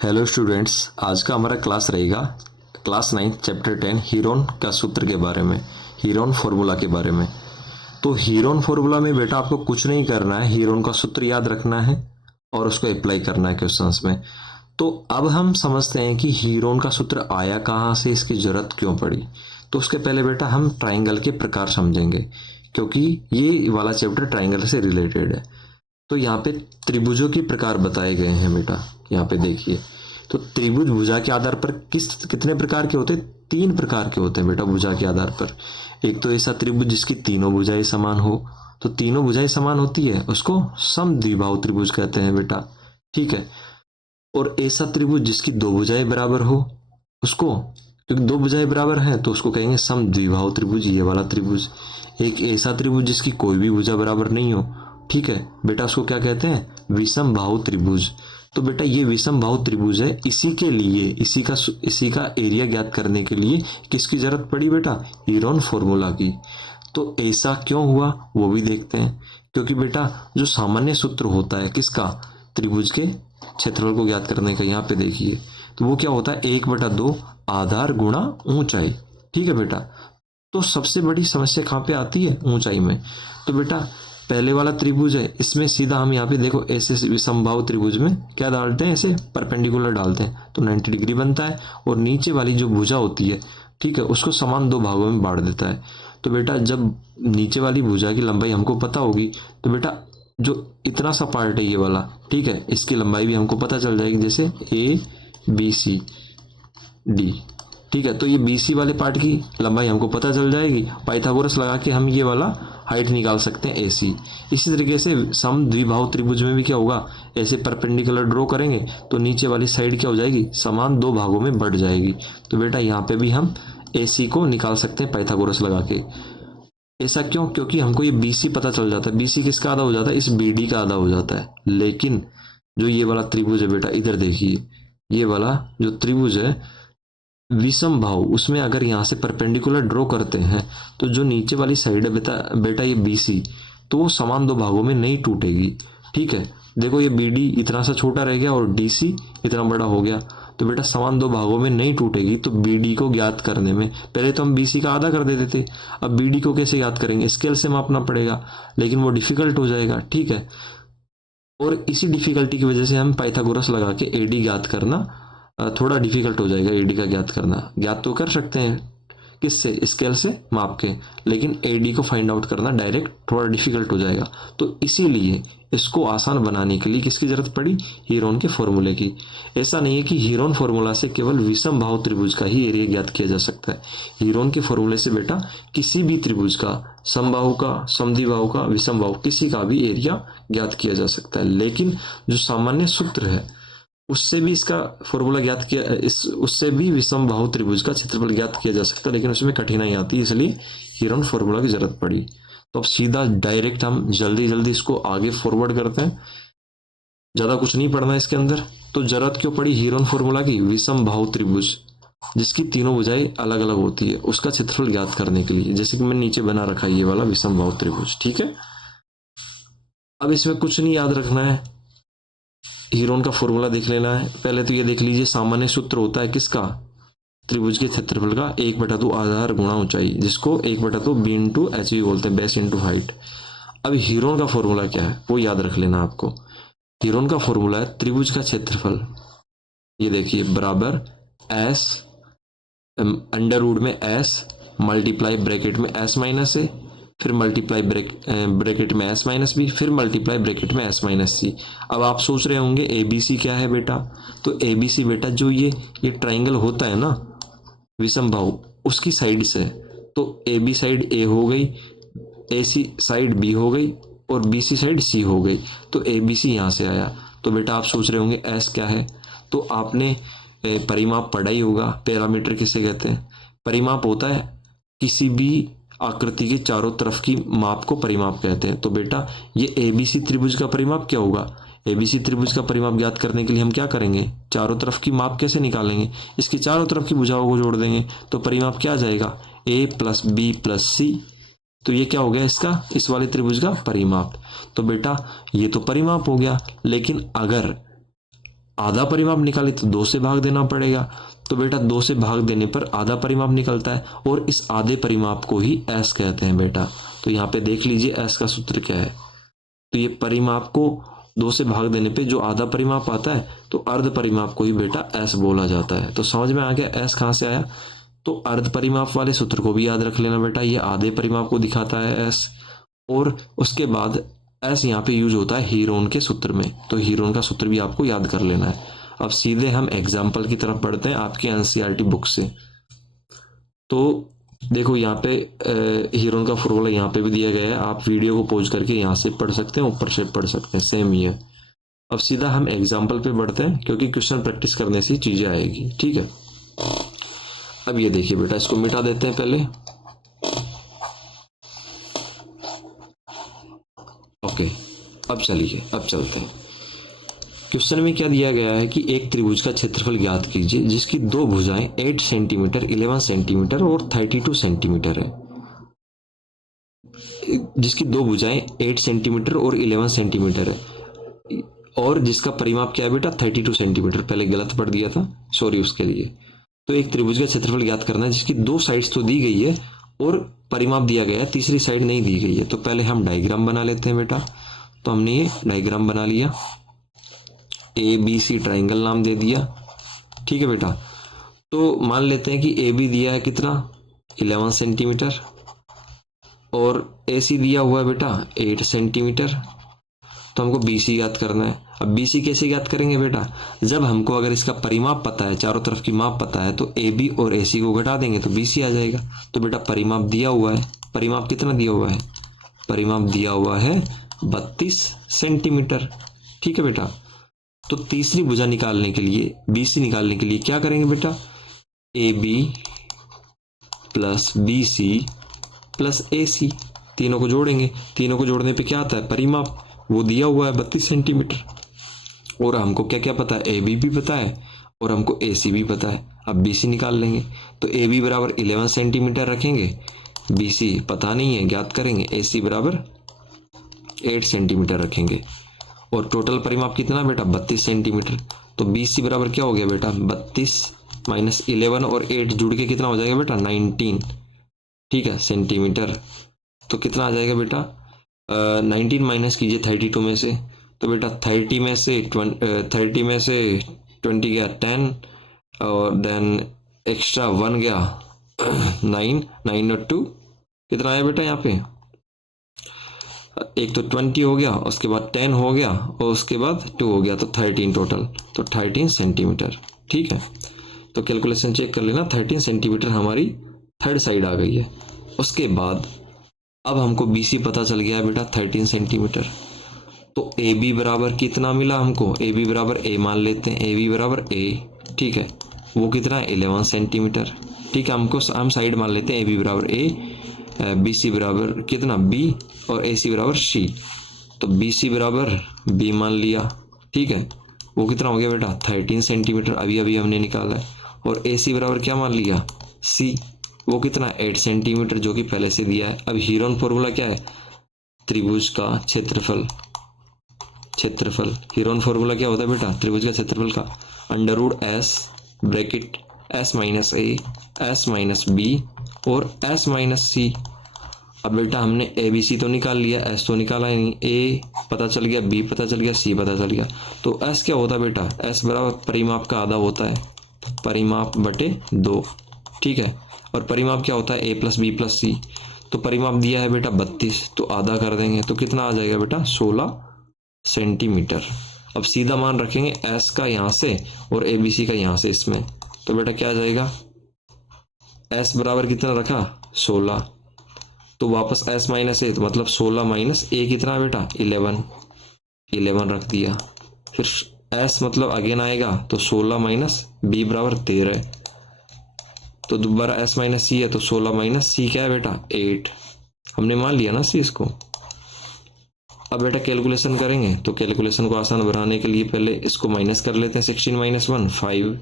Hello students, आज का हमारा क्लास रहेगा क्लास 9 चैप्टर 10 हीरोन का सूत्र के बारे में, हीरोन फार्मूला के बारे में। तो हीरोन फार्मूला में बेटा आपको कुछ नहीं करना है, हीरोन का सूत्र याद रखना है और उसको अप्लाई करना है क्वेश्चंस में। तो अब हम समझते हैं कि हीरोन का सूत्र आया कहाँ से, इसकी जरूरत क्यों पड़ी। तो उसके पहले बेटा हम ट्राइंगल के प्रकार समझेंगे, क्योंकि ये वाला चैप्टर ट्राइंगल से रिलेटेड है। तो यहाँ पे त्रिभुजों के प्रकार बताए गए हैं बेटा, यहाँ पे देखिए। तो त्रिभुज भुजा के आधार पर कितने प्रकार के होते हैं? 3 प्रकार के होते हैं बेटा भुजा के आधार पर। एक तो ऐसा त्रिभुज जिसकी तीनों भुजाएं समान हो, तो तीनों भुजाएं समान होती है उसको समद्विबाहु त्रिभुज कहते हैं बेटा, ठीक है। और ऐसा त्रिभुज जिसकी 2 भुजाएं बराबर हो, उसको, क्योंकि 2 भुजाएं बराबर हैं तो उसको कहेंगे समद्विबाहु त्रिभुज, ये वाला त्रिभुज। एक ऐसा त्रिभुज जिसकी कोई भी भुजा बराबर नहीं हो, ठीक है बेटा, उसको क्या कहते हैं? विषम बाहु त्रिभुज। तो बेटा ये विषम बाहु त्रिभुज है, इसी के लिए इसी का एरिया ज्ञात करने के लिए किसकी जरूरत पड़ी बेटा? हीरोन फार्मूला की। तो ऐसा क्यों हुआ वो भी देखते हैं। क्योंकि बेटा जो सामान्य सूत्र होता है किसका? त्रिभुज के क्षेत्रफल को ज्ञात करने का, यहाँ पे देखिए, तो वो क्या होता है? 1/2 आधार गुणा ऊंचाई, ठीक है बेटा। तो सबसे बड़ी समस्या कहाँ पे आती है? ऊंचाई में। तो बेटा पहले वाला त्रिभुज है, इसमें सीधा हम यहाँ पे देखो ऐसे विषमबाहु त्रिभुज में क्या डालते हैं? ऐसे परपेंडिकुलर डालते हैं तो 90 डिग्री बनता है। और नीचे वाली जो भुजा होती है, ठीक है, उसको समान 2 भागों में बांट देता है। तो बेटा जब नीचे वाली भुजा की लंबाई हमको पता होगी, तो बेटा जो इतना सा पार्ट है ये वाला, ठीक है, इसकी लंबाई भी हमको पता चल जाएगी, जैसे ABCD, ठीक है। तो ये BC वाले पार्ट की लंबाई हमको पता चल जाएगी, पाइथागोरस लगा के हम ये वाला हाइट निकाल सकते हैं AC। इसी तरीके से समद्विबाहु त्रिभुज में भी क्या होगा? ऐसे परपेंडिकुलर ड्रॉ करेंगे तो नीचे वाली साइड क्या हो जाएगी? समान 2 भागों में बढ़ जाएगी। तो बेटा यहाँ पे भी हम AC को निकाल सकते हैं पाइथागोरस लगा के। ऐसा क्यों? क्योंकि हमको ये BC पता चल जाता है। BC किसका आधा हो जाता है? इस BD का आधा हो जाता है। लेकिन जो ये वाला त्रिभुज है बेटा, इधर देखिए, ये वाला जो त्रिभुज है विषम बाहु, उसमें अगर यहाँ से परपेंडिकुलर ड्रॉ करते हैं तो जो नीचे वाली साइड है बेटा ये BC, तो वो समान 2 भागों में नहीं टूटेगी, ठीक है। देखो ये BD इतना सा छोटा रह गया और DC इतना बड़ा हो गया, तो बेटा समान 2 भागों में नहीं टूटेगी। तो BD को ज्ञात करने में पहले तो हम BC का आधा कर देते थे, अब BD को कैसे ज्ञात करेंगे? स्केल से मापना पड़ेगा, लेकिन वो डिफिकल्ट हो जाएगा, ठीक है। और इसी डिफिकल्टी की वजह से हम पाइथागोरस लगा के AD ज्ञात करना थोड़ा डिफिकल्ट हो जाएगा। AD का ज्ञात करना ज्ञात तो कर सकते हैं किससे? स्केल से माप के, लेकिन AD को फाइंड आउट करना डायरेक्ट थोड़ा डिफिकल्ट हो जाएगा। तो इसीलिए इसको आसान बनाने के लिए किसकी जरूरत पड़ी? हीरोन के फॉर्मूले की। ऐसा नहीं है कि हीरोन फॉर्मूला से केवल विषम बाहु त्रिभुज का ही एरिया ज्ञात किया जा सकता है। हीरोन के फॉर्मूले से बेटा किसी भी त्रिभुज का, समबाहु का, समद्विबाहु का, विषम बाहु, किसी का भी एरिया ज्ञात किया जा सकता है। लेकिन जो सामान्य सूत्र है उससे भी इसका फॉर्मूला ज्ञात किया, उससे भी विषम बाहु त्रिभुज का क्षेत्रफल ज्ञात किया जा सकता है, लेकिन उसमें कठिनाई आती है, इसलिए हीरोन फॉर्मूला की जरूरत पड़ी। तो अब सीधा डायरेक्ट हम जल्दी इसको आगे फॉरवर्ड करते हैं, ज्यादा कुछ नहीं पढ़ना है इसके अंदर। तो जरूरत क्यों पड़ी हीरोन फॉर्मूला की? विषम बाहु त्रिभुज जिसकी तीनों भुजाएं अलग अलग होती है, उसका क्षेत्रफल ज्ञात करने के लिए, जैसे कि मैंने नीचे बना रखा है ये वाला विषम बाहु त्रिभुज, ठीक है। अब इसमें कुछ नहीं याद रखना है, हीरोन का फॉर्मूला देख लेना है। पहले तो ये देख लीजिए, सामान्य सूत्र होता है किसका? त्रिभुज के क्षेत्रफल का 1/2 आधार गुणा ऊंचाई, जिसको 1/2 B इंटू एच भी बोलते हैं, बेस इंटू हाइट। अब हीरोन का फॉर्मूला क्या है वो याद रख लेना आपको। हीरोन का फॉर्मूला है त्रिभुज का क्षेत्रफल, ये देखिए, बराबर S अंडर रूट में S मल्टीप्लाई ब्रैकेट में S माइनस A, फिर मल्टीप्लाई ब्रैकेट में S माइनस B, फिर मल्टीप्लाई ब्रैकेट में S माइनस C। अब आप सोच रहे होंगे ABC क्या है बेटा? तो ABC बेटा जो ये ट्राइंगल होता है ना विषम बाहु, उसकी साइड से, तो AB साइड A हो गई, AC साइड B हो गई और BC साइड C हो गई। तो ABC यहाँ से आया। तो बेटा आप सोच रहे होंगे S क्या है? तो आपने परिमाप पढ़ा ही होगा। पैरामीटर किसे कहते हैं? परिमाप होता है किसी भी आकृति के चारों तरफ की माप को परिमाप कहते हैं। तो बेटा ये ABC त्रिभुज का परिमाप क्या होगा? ABC त्रिभुज का परिमाप ज्ञात करने के लिए हम क्या करेंगे? चारों तरफ की माप कैसे निकालेंगे? इसकी चारों तरफ की भुजाओं को जोड़ देंगे, तो परिमाप क्या आ जाएगा? A + B + C। तो ये क्या हो गया इसका, इस वाले त्रिभुज का परिमाप। तो बेटा ये तो परिमाप हो गया, लेकिन अगर आधा परिमाप निकाले तो 2 से भाग देना पड़ेगा। तो बेटा 2 से भाग देने पर आधा परिमाप निकलता है और इस आधे परिमाप को ही एस कहते हैं बेटा। तो यहाँ पे देख लीजिए एस का सूत्र क्या है। तो ये परिमाप को 2 से भाग देने पे जो आधा परिमाप आता है तो अर्ध परिमाप को ही बेटा एस बोला जाता है। तो समझ में आ गया एस कहाँ से आया। तो अर्ध परिमाप वाले सूत्र को भी याद रख लेना बेटा, ये आधे परिमाप को दिखाता है एस। और उसके बाद एस यहाँ पे यूज होता है हीरोन के सूत्र में, तो हीरोन का सूत्र भी आपको याद कर लेना है। अब सीधे हम एग्जाम्पल की तरफ बढ़ते हैं आपकी एनसीईआरटी बुक से। तो देखो यहाँ पे हीरोन का फॉर्मूला यहाँ पे भी दिया गया है, आप वीडियो को पॉज करके यहाँ से पढ़ सकते हैं, ऊपर से पढ़ सकते हैं, सेम ही है। अब सीधा हम एग्जाम्पल पे बढ़ते हैं क्योंकि क्वेश्चन प्रैक्टिस करने से चीजें आएगी, ठीक है। अब ये देखिए बेटा, इसको मिटा देते हैं पहले। ओके, अब चलिए अब चलते हैं। क्वेश्चन में क्या दिया गया है कि एक त्रिभुज का क्षेत्रफल ज्ञात कीजिए जिसकी दो भुजाएं 8 सेंटीमीटर, 11 सेंटीमीटर और 32 सेंटीमीटर है। जिसकी दो भुजाएं 8 सेंटीमीटर और 11 सेंटीमीटर है और जिसका परिमाप क्या है बेटा 32 सेंटीमीटर। पहले गलत पढ़ दिया था, सॉरी उसके लिए। तो एक त्रिभुज का क्षेत्रफल ज्ञात करना है जिसकी दो साइड्स तो दी गई है और परिमाप दिया गया है, तीसरी साइड नहीं दी गई है। तो पहले हम डायग्राम बना लेते हैं बेटा। तो हमने ये डायग्राम बना लिया, ए बी सी ट्राइंगल नाम दे दिया, ठीक है बेटा। तो मान लेते हैं कि ए बी दिया है कितना 11 सेंटीमीटर और ए सी दिया हुआ है बेटा 8 सेंटीमीटर। तो हमको बी सी ज्ञात करना है। अब बी सी कैसे ज्ञात करेंगे बेटा, जब हमको अगर इसका परिमाप पता है, चारों तरफ की माप पता है, तो ए बी और ए सी को घटा देंगे तो बी सी आ जाएगा। तो बेटा परिमाप दिया हुआ है, परिमाप कितना दिया हुआ है, परिमाप दिया हुआ है 32 सेंटीमीटर, ठीक है बेटा। तो तीसरी भुजा निकालने के लिए, बी सी निकालने के लिए क्या करेंगे बेटा, A B plus B C plus A C, तीनों को जोड़ेंगे। तीनों को जोड़ने पे क्या आता है परिमाप, वो दिया हुआ है 32 सेंटीमीटर। और हमको क्या क्या पता है, ए बी भी पता है और हमको ए सी भी पता है। अब बी सी निकाल लेंगे। तो ए बी बराबर 11 सेंटीमीटर रखेंगे, बी सी पता नहीं है ज्ञात करेंगे, ए सी बराबर 8 सेंटीमीटर रखेंगे। और टोटल परिमाप कितना बेटा 32 सेंटीमीटर। तो बी सी बराबर क्या हो गया बेटा 32 माइनस 11 और 8 जुड़ के कितना हो जाएगा बेटा 19, ठीक है सेंटीमीटर। तो कितना आ जाएगा बेटा 19 माइनस कीजिए 32 में से। तो बेटा 30 में से 20 गया 10 और देन एक्स्ट्रा 1 गया 9 और 2 कितना आया बेटा यहाँ पे, एक तो 20 हो गया, उसके बाद 10 हो गया और उसके बाद 2 हो गया, तो 13 टोटल। तो 13 सेंटीमीटर, ठीक है। तो कैलकुलेशन चेक कर लेना, 13 सेंटीमीटर हमारी थर्ड साइड आ गई है। उसके बाद अब हमको बी सी पता चल गया है बेटा 13 सेंटीमीटर। तो ए बी बराबर कितना मिला हमको, ए बी बराबर ए मान लेते हैं, ए बी बराबर ए, ठीक है। वो कितना है 11 सेंटीमीटर, ठीक है। हम साइड मान लेते हैं ए बी बराबर ए, बी सी बराबर कितना बी और ए सी बराबर सी। तो बी सी बराबर बी मान लिया, ठीक है। वो कितना हो गया बेटा 13 सेंटीमीटर, अभी अभी हमने निकाला है। और ए सी बराबर क्या मान लिया सी, वो कितना 8 सेंटीमीटर जो कि पहले से दिया है। अब हीरोन फॉर्मूला क्या है, त्रिभुज का क्षेत्रफल, क्षेत्रफल हीरोन फॉर्मूला क्या होता है बेटा त्रिभुज का क्षेत्रफल का, under root S bracket S minus ए, एस माइनस बी और एस माइनस सी। अब बेटा हमने ए बी सी तो निकाल लिया, एस तो निकाला ही नहीं, ए पता चल गया, बी पता चल गया, सी पता चल गया। तो एस क्या होता है बेटा, एस बराबर परिमाप का आधा होता है, परिमाप बटे 2, ठीक है। और परिमाप क्या होता है ए प्लस बी प्लस सी। तो परिमाप दिया है बेटा 32, तो आधा कर देंगे तो कितना आ जाएगा बेटा 16 सेंटीमीटर। अब सीधा मान रखेंगे एस का यहाँ से और ए बी सी का यहाँ से इसमें, तो बेटा क्या आ जाएगा एस बराबर कितना रखा 16, तो वापस एस माइनस ए, तो मतलब 16 माइनस ए कितना है बेटा 11 रख दिया। फिर एस मतलब अगेन आएगा तो 16 माइनस बी बराबर 13, तो दोबारा एस माइनस सी है तो 16 माइनस सी क्या है बेटा 8, हमने मान लिया ना सी इसको। अब बेटा कैलकुलेशन करेंगे, तो कैलकुलेशन को आसान बनाने के लिए पहले इसको माइनस कर लेते हैं। 16 माइनस 1 5,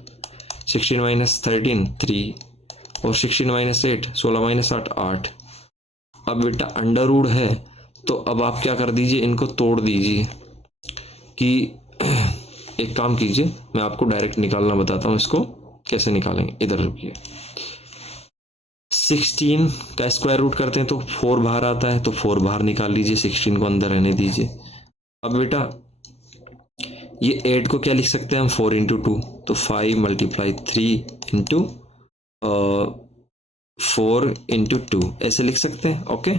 16 माइनस 13 3 और 16 माइनस 8 16 माइनस 8 8। अब बेटा अंडर रूट है तो अब आप क्या कर दीजिए, इनको तोड़ दीजिए कि एक काम कीजिए, मैं आपको डायरेक्ट निकालना बताता हूँ, इसको कैसे निकालेंगे। इधर रुकिए, 16 का स्क्वायर रूट करते हैं तो 4 बाहर आता है, तो 4 बाहर निकाल लीजिए, 16 को अंदर रहने दीजिए। अब बेटा ये 8 को क्या लिख सकते हैं हम, 4 इंटू 2, तो 5 मल्टीप्लाई 3 इंटू 4 इंटू 2 ऐसे लिख सकते हैं। ओके,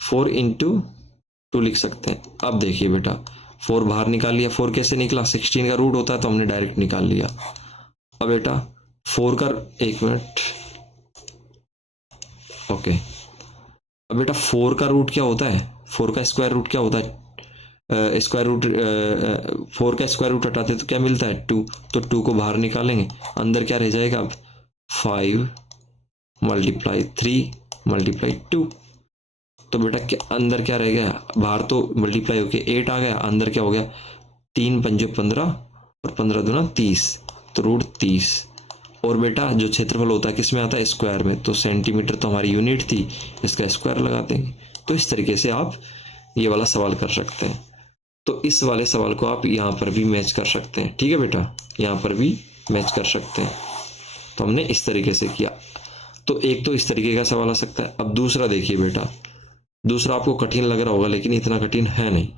4 इंटू 2 लिख सकते हैं। अब देखिए बेटा 4 बाहर निकाल लिया, 4 कैसे निकला, 16 का रूट होता है तो हमने डायरेक्ट निकाल लिया। अब बेटा 4 का, एक मिनट, ओके, अब बेटा 4 का रूट क्या होता है, 4 का स्क्वायर रूट क्या होता है, स्क्वायर रूट 4 का स्क्वायर रूट हटाते तो क्या मिलता है, 2, तो 2 को बाहर निकालेंगे, अंदर क्या रह जाएगा अब, 5 मल्टीप्लाई 3 मल्टीप्लाई 2, तो बेटा क्या अंदर क्या रह गया, बाहर तो मल्टीप्लाई होके 8 आ गया, अंदर क्या हो गया, 3 पंजे 15 और 15 दूना 30, तो रूट 30। और बेटा जो क्षेत्रफल होता है किस में आता है, स्क्वायर में, तो सेंटीमीटर तो हमारी यूनिट थी, इसका स्क्वायर लगा देंगे। तो इस तरीके से आप ये वाला सवाल कर सकते हैं। तो इस वाले सवाल को आप यहाँ पर भी मैच कर सकते हैं, ठीक है बेटा, यहाँ पर भी मैच कर सकते हैं। तो हमने इस तरीके से किया। तो एक तो इस तरीके का सवाल आ सकता है। अब दूसरा देखिए बेटा, दूसरा आपको कठिन लग रहा होगा लेकिन इतना कठिन है नहीं।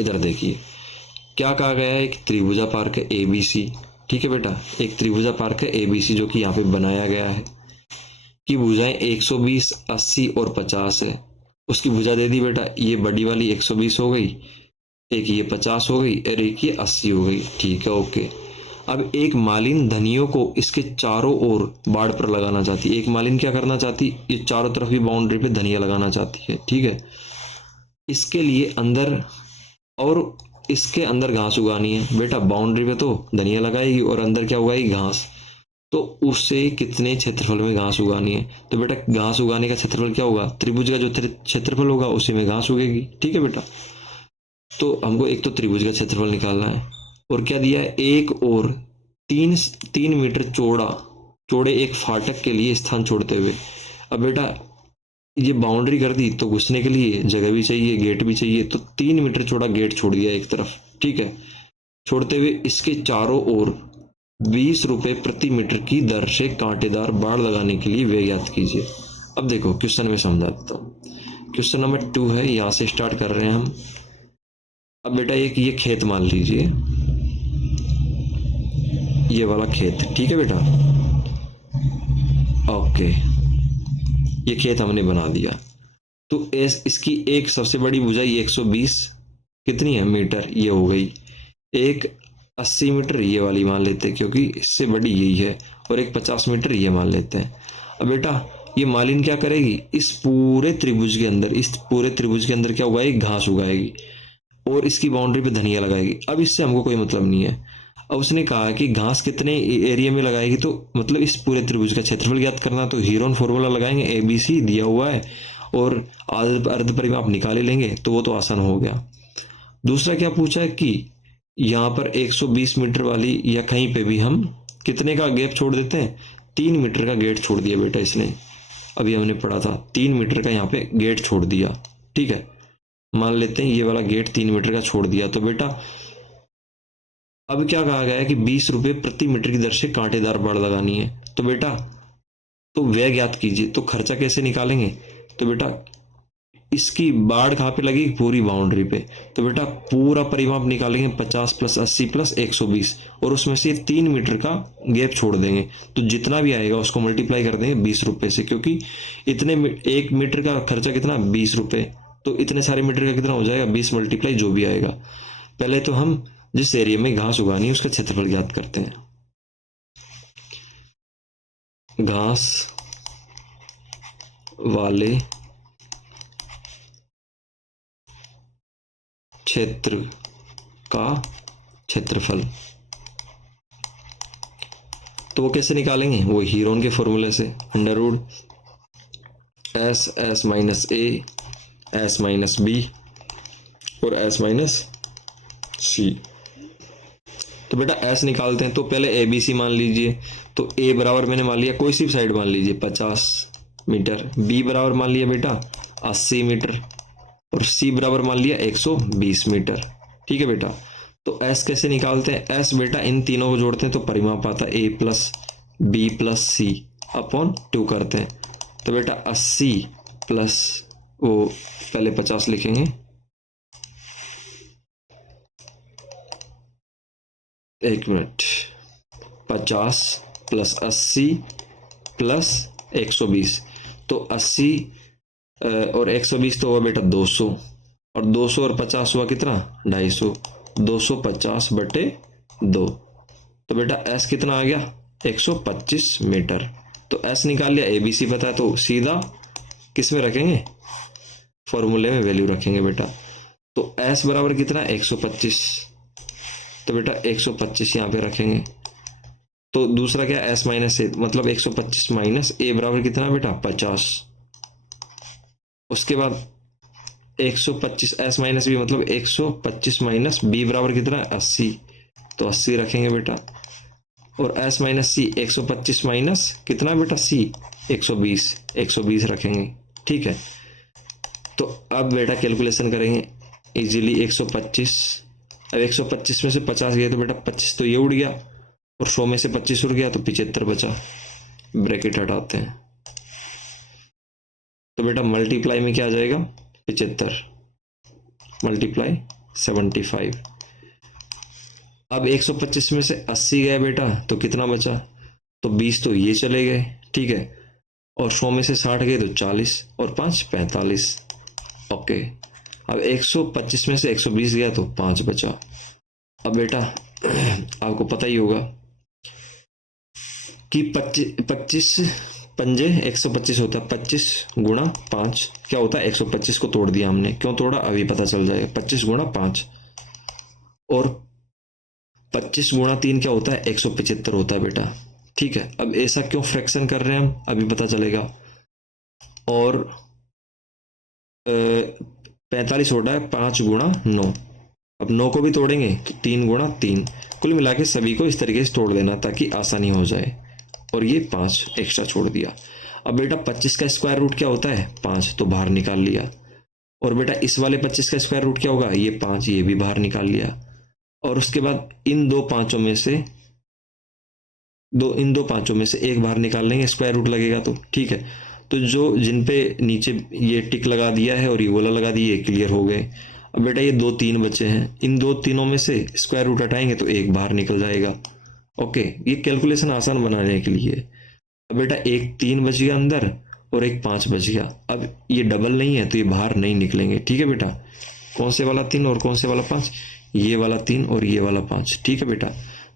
इधर देखिए क्या कहा गया है, एक त्रिभुजापार्क है ABC, ठीक है बेटा, एक त्रिभुजापार्क है ABC जो कि यहाँ पे बनाया गया है कि भुजाएं 120, 80 और 50 है। उसकी भुजा दे दी बेटा, ये बड़ी वाली 120 हो गई, एक ये 50 हो गई और एक ये 80 हो गई, ठीक है, ओके। अब एक मालिन धनियों को इसके चारों ओर बाड़ पर लगाना चाहती है। एक मालिन क्या करना चाहती, ये चारों तरफ भी बाउंड्री पे धनिया लगाना चाहती है, ठीक है। इसके लिए अंदर और इसके अंदर घास उगानी है। बेटा बाउंड्री पे तो धनिया लगाएगी और अंदर क्या उगाएगी, घास, तो उससे कितने क्षेत्रफल में घास उगानी है, तो बेटा घास उगाने का क्षेत्रफल क्या होगा, त्रिभुज का जो क्षेत्रफल होगा उसी में घास उगेगी, ठीक है बेटा। तो हमको एक तो त्रिभुज का क्षेत्रफल निकालना है और क्या दिया है, एक और 3 मीटर चौड़े एक फाटक के लिए स्थान छोड़ते हुए। अब बेटा ये बाउंड्री कर दी तो घुसने के लिए जगह भी चाहिए, गेट भी चाहिए, तो 3 मीटर चौड़ा गेट छोड़ दिया एक तरफ, ठीक है। छोड़ते हुए इसके चारों ओर 20 रुपए प्रति मीटर की दर से कांटेदार बाड़ लगाने के लिए व्यय ज्ञात कीजिए। अब देखो क्वेश्चन में समझा देता हूँ। क्वेश्चन नंबर 2 है, यहाँ से स्टार्ट कर रहे हैं हम। अब बेटा एक ये खेत मान लीजिए, ये वाला खेत, ठीक है बेटा, ओके, ये खेत हमने बना दिया। तो इसकी एक सबसे बड़ी भुजाई 120 कितनी है मीटर, ये हो गई, एक 80 मीटर ये वाली मान लेते हैं क्योंकि इससे बड़ी यही है, और एक 50 मीटर ये मान लेते हैं। अब बेटा ये मालिन क्या करेगी, इस पूरे त्रिभुज के अंदर क्या उगाएगी, घास उगाएगी और इसकी बाउंड्री पे धनिया लगाएगी। अब इससे हमको कोई मतलब नहीं है। अब उसने कहा कि घास कितने एरिया में लगाएगी, तो मतलब इस पूरे त्रिभुज का क्षेत्रफल ज्ञात करना, तो हीरोन फॉर्मूला लगाएंगे, ABC दिया हुआ है और अर्ध परिमाप निकाले लेंगे, तो वो तो आसान हो गया। दूसरा क्या पूछा है कि यहाँ पर 120 मीटर वाली या कहीं पे भी हम कितने का गैप छोड़ देते हैं, 3 मीटर का गेट छोड़ दिया बेटा इसने, अभी हमने पढ़ा था 3 मीटर का यहाँ पे गेट छोड़ दिया, ठीक है। मान लेते हैं ये वाला गेट 3 मीटर का छोड़ दिया, तो बेटा अब क्या कहा गया है कि 20 रुपए प्रति मीटर की दर से कांटेदार बाड़ लगानी है। तो बेटा तो व्यय ज्ञात कीजिए, तो खर्चा कैसे निकालेंगे, तो बेटा इसकी बाड़ कहाँ पे लगेगी, पूरी बाउंड्री पे, तो बेटा पूरा परिमाप निकालेंगे 50 + 80 + 120 और उसमें से 3 मीटर का गैप छोड़ देंगे, तो जितना भी आएगा उसको मल्टीप्लाई कर देंगे 20 रुपए से, क्योंकि इतने 1 मीटर का खर्चा कितना 20 रुपए, तो इतने सारे मीटर का कितना हो जाएगा 20 मल्टीप्लाई जो भी आएगा। पहले तो हम जिस एरिया में घास उगानी है उसका क्षेत्रफल ज्ञात करते हैं। घास वाले क्षेत्र का क्षेत्रफल, तो वो कैसे निकालेंगे, वो हीरोन के फॉर्मूले से, √ S - A S - B और S - C। तो बेटा S निकालते हैं, तो पहले ABC मान लीजिए, तो A बराबर मैंने मान लिया, कोई सी भी साइड मान लीजिए 50 मीटर, B बराबर मान लिया बेटा 80 मीटर और C बराबर मान लिया 120 मीटर, ठीक है बेटा। तो एस कैसे निकालते हैं? एस बेटा इन तीनों को जोड़ते हैं तो परिमाप आता है ए प्लस बी प्लस सी अपॉन 2 करते हैं। तो बेटा 80 प्लस वो पहले 50 लिखेंगे, एक मिनट, 50 प्लस 80 प्लस 120, तो 80 और 120 तो हुआ बेटा 200, और 200 और 50 हुआ कितना? 250, 250 बटे 2। तो बेटा एस कितना आ गया? 125 मीटर। तो एस निकाल लिया, एबीसी पता है, तो सीधा किस में रखेंगे? फॉर्मूले में वैल्यू रखेंगे बेटा। तो एस बराबर कितना? 125। तो बेटा 125 यहाँ पे रखेंगे। तो दूसरा क्या? एस माइनस ए, मतलब 125 माइनस ए बराबर कितना बेटा? 50। उसके बाद 125 एस माइनस बी, मतलब 125 माइनस बी बराबर कितना? 80। तो 80 रखेंगे बेटा। और एस माइनस सी, 125 माइनस कितना बेटा? सी 120, 120 रखेंगे। ठीक है, तो अब बेटा कैलकुलेशन करेंगे इजीली। 125, अब 125 में से 50 गया तो बेटा 25 तो ये उड़ गया, और 100 में से 25 उड़ गया तो 75 बचा। ब्रैकेट हटाते हैं, तो बेटा मल्टीप्लाई में क्या आ जाएगा? 75 मल्टीप्लाई 75। अब 125 में से 80 गया बेटा तो कितना बचा? तो 20 तो ये चले गए। ठीक है, और 100 में से 60 गए तो 40, और 5 45। ओके, अब 125 में से 120 गया तो 5 बचा। अब बेटा आपको पता ही होगा कि 25 पंजे 125 होता है, 25 गुणा 5 क्या होता है? 125 को तोड़ दिया हमने। क्यों तोड़ा अभी पता चल जाएगा। 25 गुणा 5, और 25 गुणा 3 क्या होता है? 175 होता है बेटा। ठीक है, अब ऐसा क्यों फ्रैक्शन कर रहे हैं हम, अभी पता चलेगा। और 45 होता है 5 गुणा 9। अब 9 को भी तोड़ेंगे तो 3 गुणा 3। कुल मिला के सभी को इस तरीके से तोड़ देना ताकि आसानी हो जाए। और ये 5 एक्स्ट्रा छोड़ दिया। अब बेटा 25 का स्क्वायर रूट क्या होता है? 5, तो बाहर निकाल लिया। और बेटा इस वाले 25 का स्क्वायर रूट क्या होगा? ये 5, ये भी बाहर निकाल लिया। और उसके बाद इन दो पांचों में से एक बाहर निकाल लेंगे, स्क्वायर रूट लगेगा तो। ठीक है, तो जो जिन पे नीचे ये टिक लगा दिया है और ये गोला लगा दिए, क्लियर हो गए। अब बेटा ये 2 3 बचे हैं, इन 2 3 में से स्क्वायर रूट हटाएंगे तो एक बाहर निकल जाएगा। ओके, ये कैलकुलेशन आसान बनाने के लिए। अब बेटा एक 3 बच गया अंदर और एक 5 बच गया। अब ये डबल नहीं है तो ये बाहर नहीं निकलेंगे। ठीक है बेटा, कौन से वाला 3 और कौन से वाला 5? ये वाला 3 और ये वाला 5। ठीक है बेटा,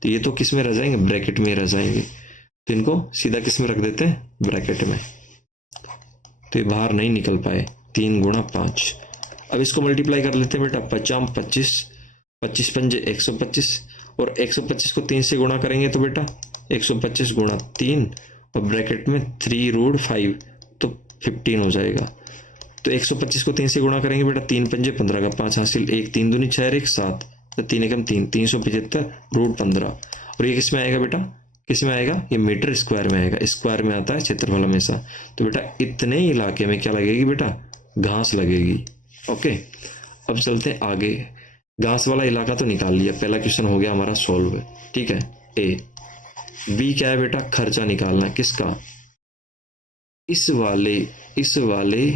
तो ये तो किस में रह जाएंगे? ब्रैकेट में रह जाएंगे। तो इनको सीधा किस में रख देते हैं? ब्रैकेट में। तो ये बाहर नहीं निकल पाए। 3 गुणा 5। अब इसको मल्टीप्लाई कर लेते हैं बेटा। 50 25, 25 पंजे 125, और 125 को 3 से गुणा करेंगे तो बेटा 125 गुणा 3, और ब्रैकेट में 3 रूट 5, तो 15 हो जाएगा। तो 125 को 3 से गुणा करेंगे बेटा, 3 पंजे 15 का 5 हासिल, 1 3 दूनी 6 1 7, तो 3 एकम 3, 375 रूट 15। और ये किस में आएगा बेटा? किस में आएगा? ये मीटर स्क्वायर में आएगा। स्क्वायर में आता है क्षेत्रफल हमेशा। तो बेटा इतने इलाके में क्या लगेगी बेटा? घास लगेगी। ओके, अब चलते हैं आगे। घास वाला इलाका तो निकाल लिया, पहला क्वेश्चन हो गया हमारा सॉल्व। ठीक है, ए। बी क्या है बेटा? खर्चा निकालना है। किसका? इस वाले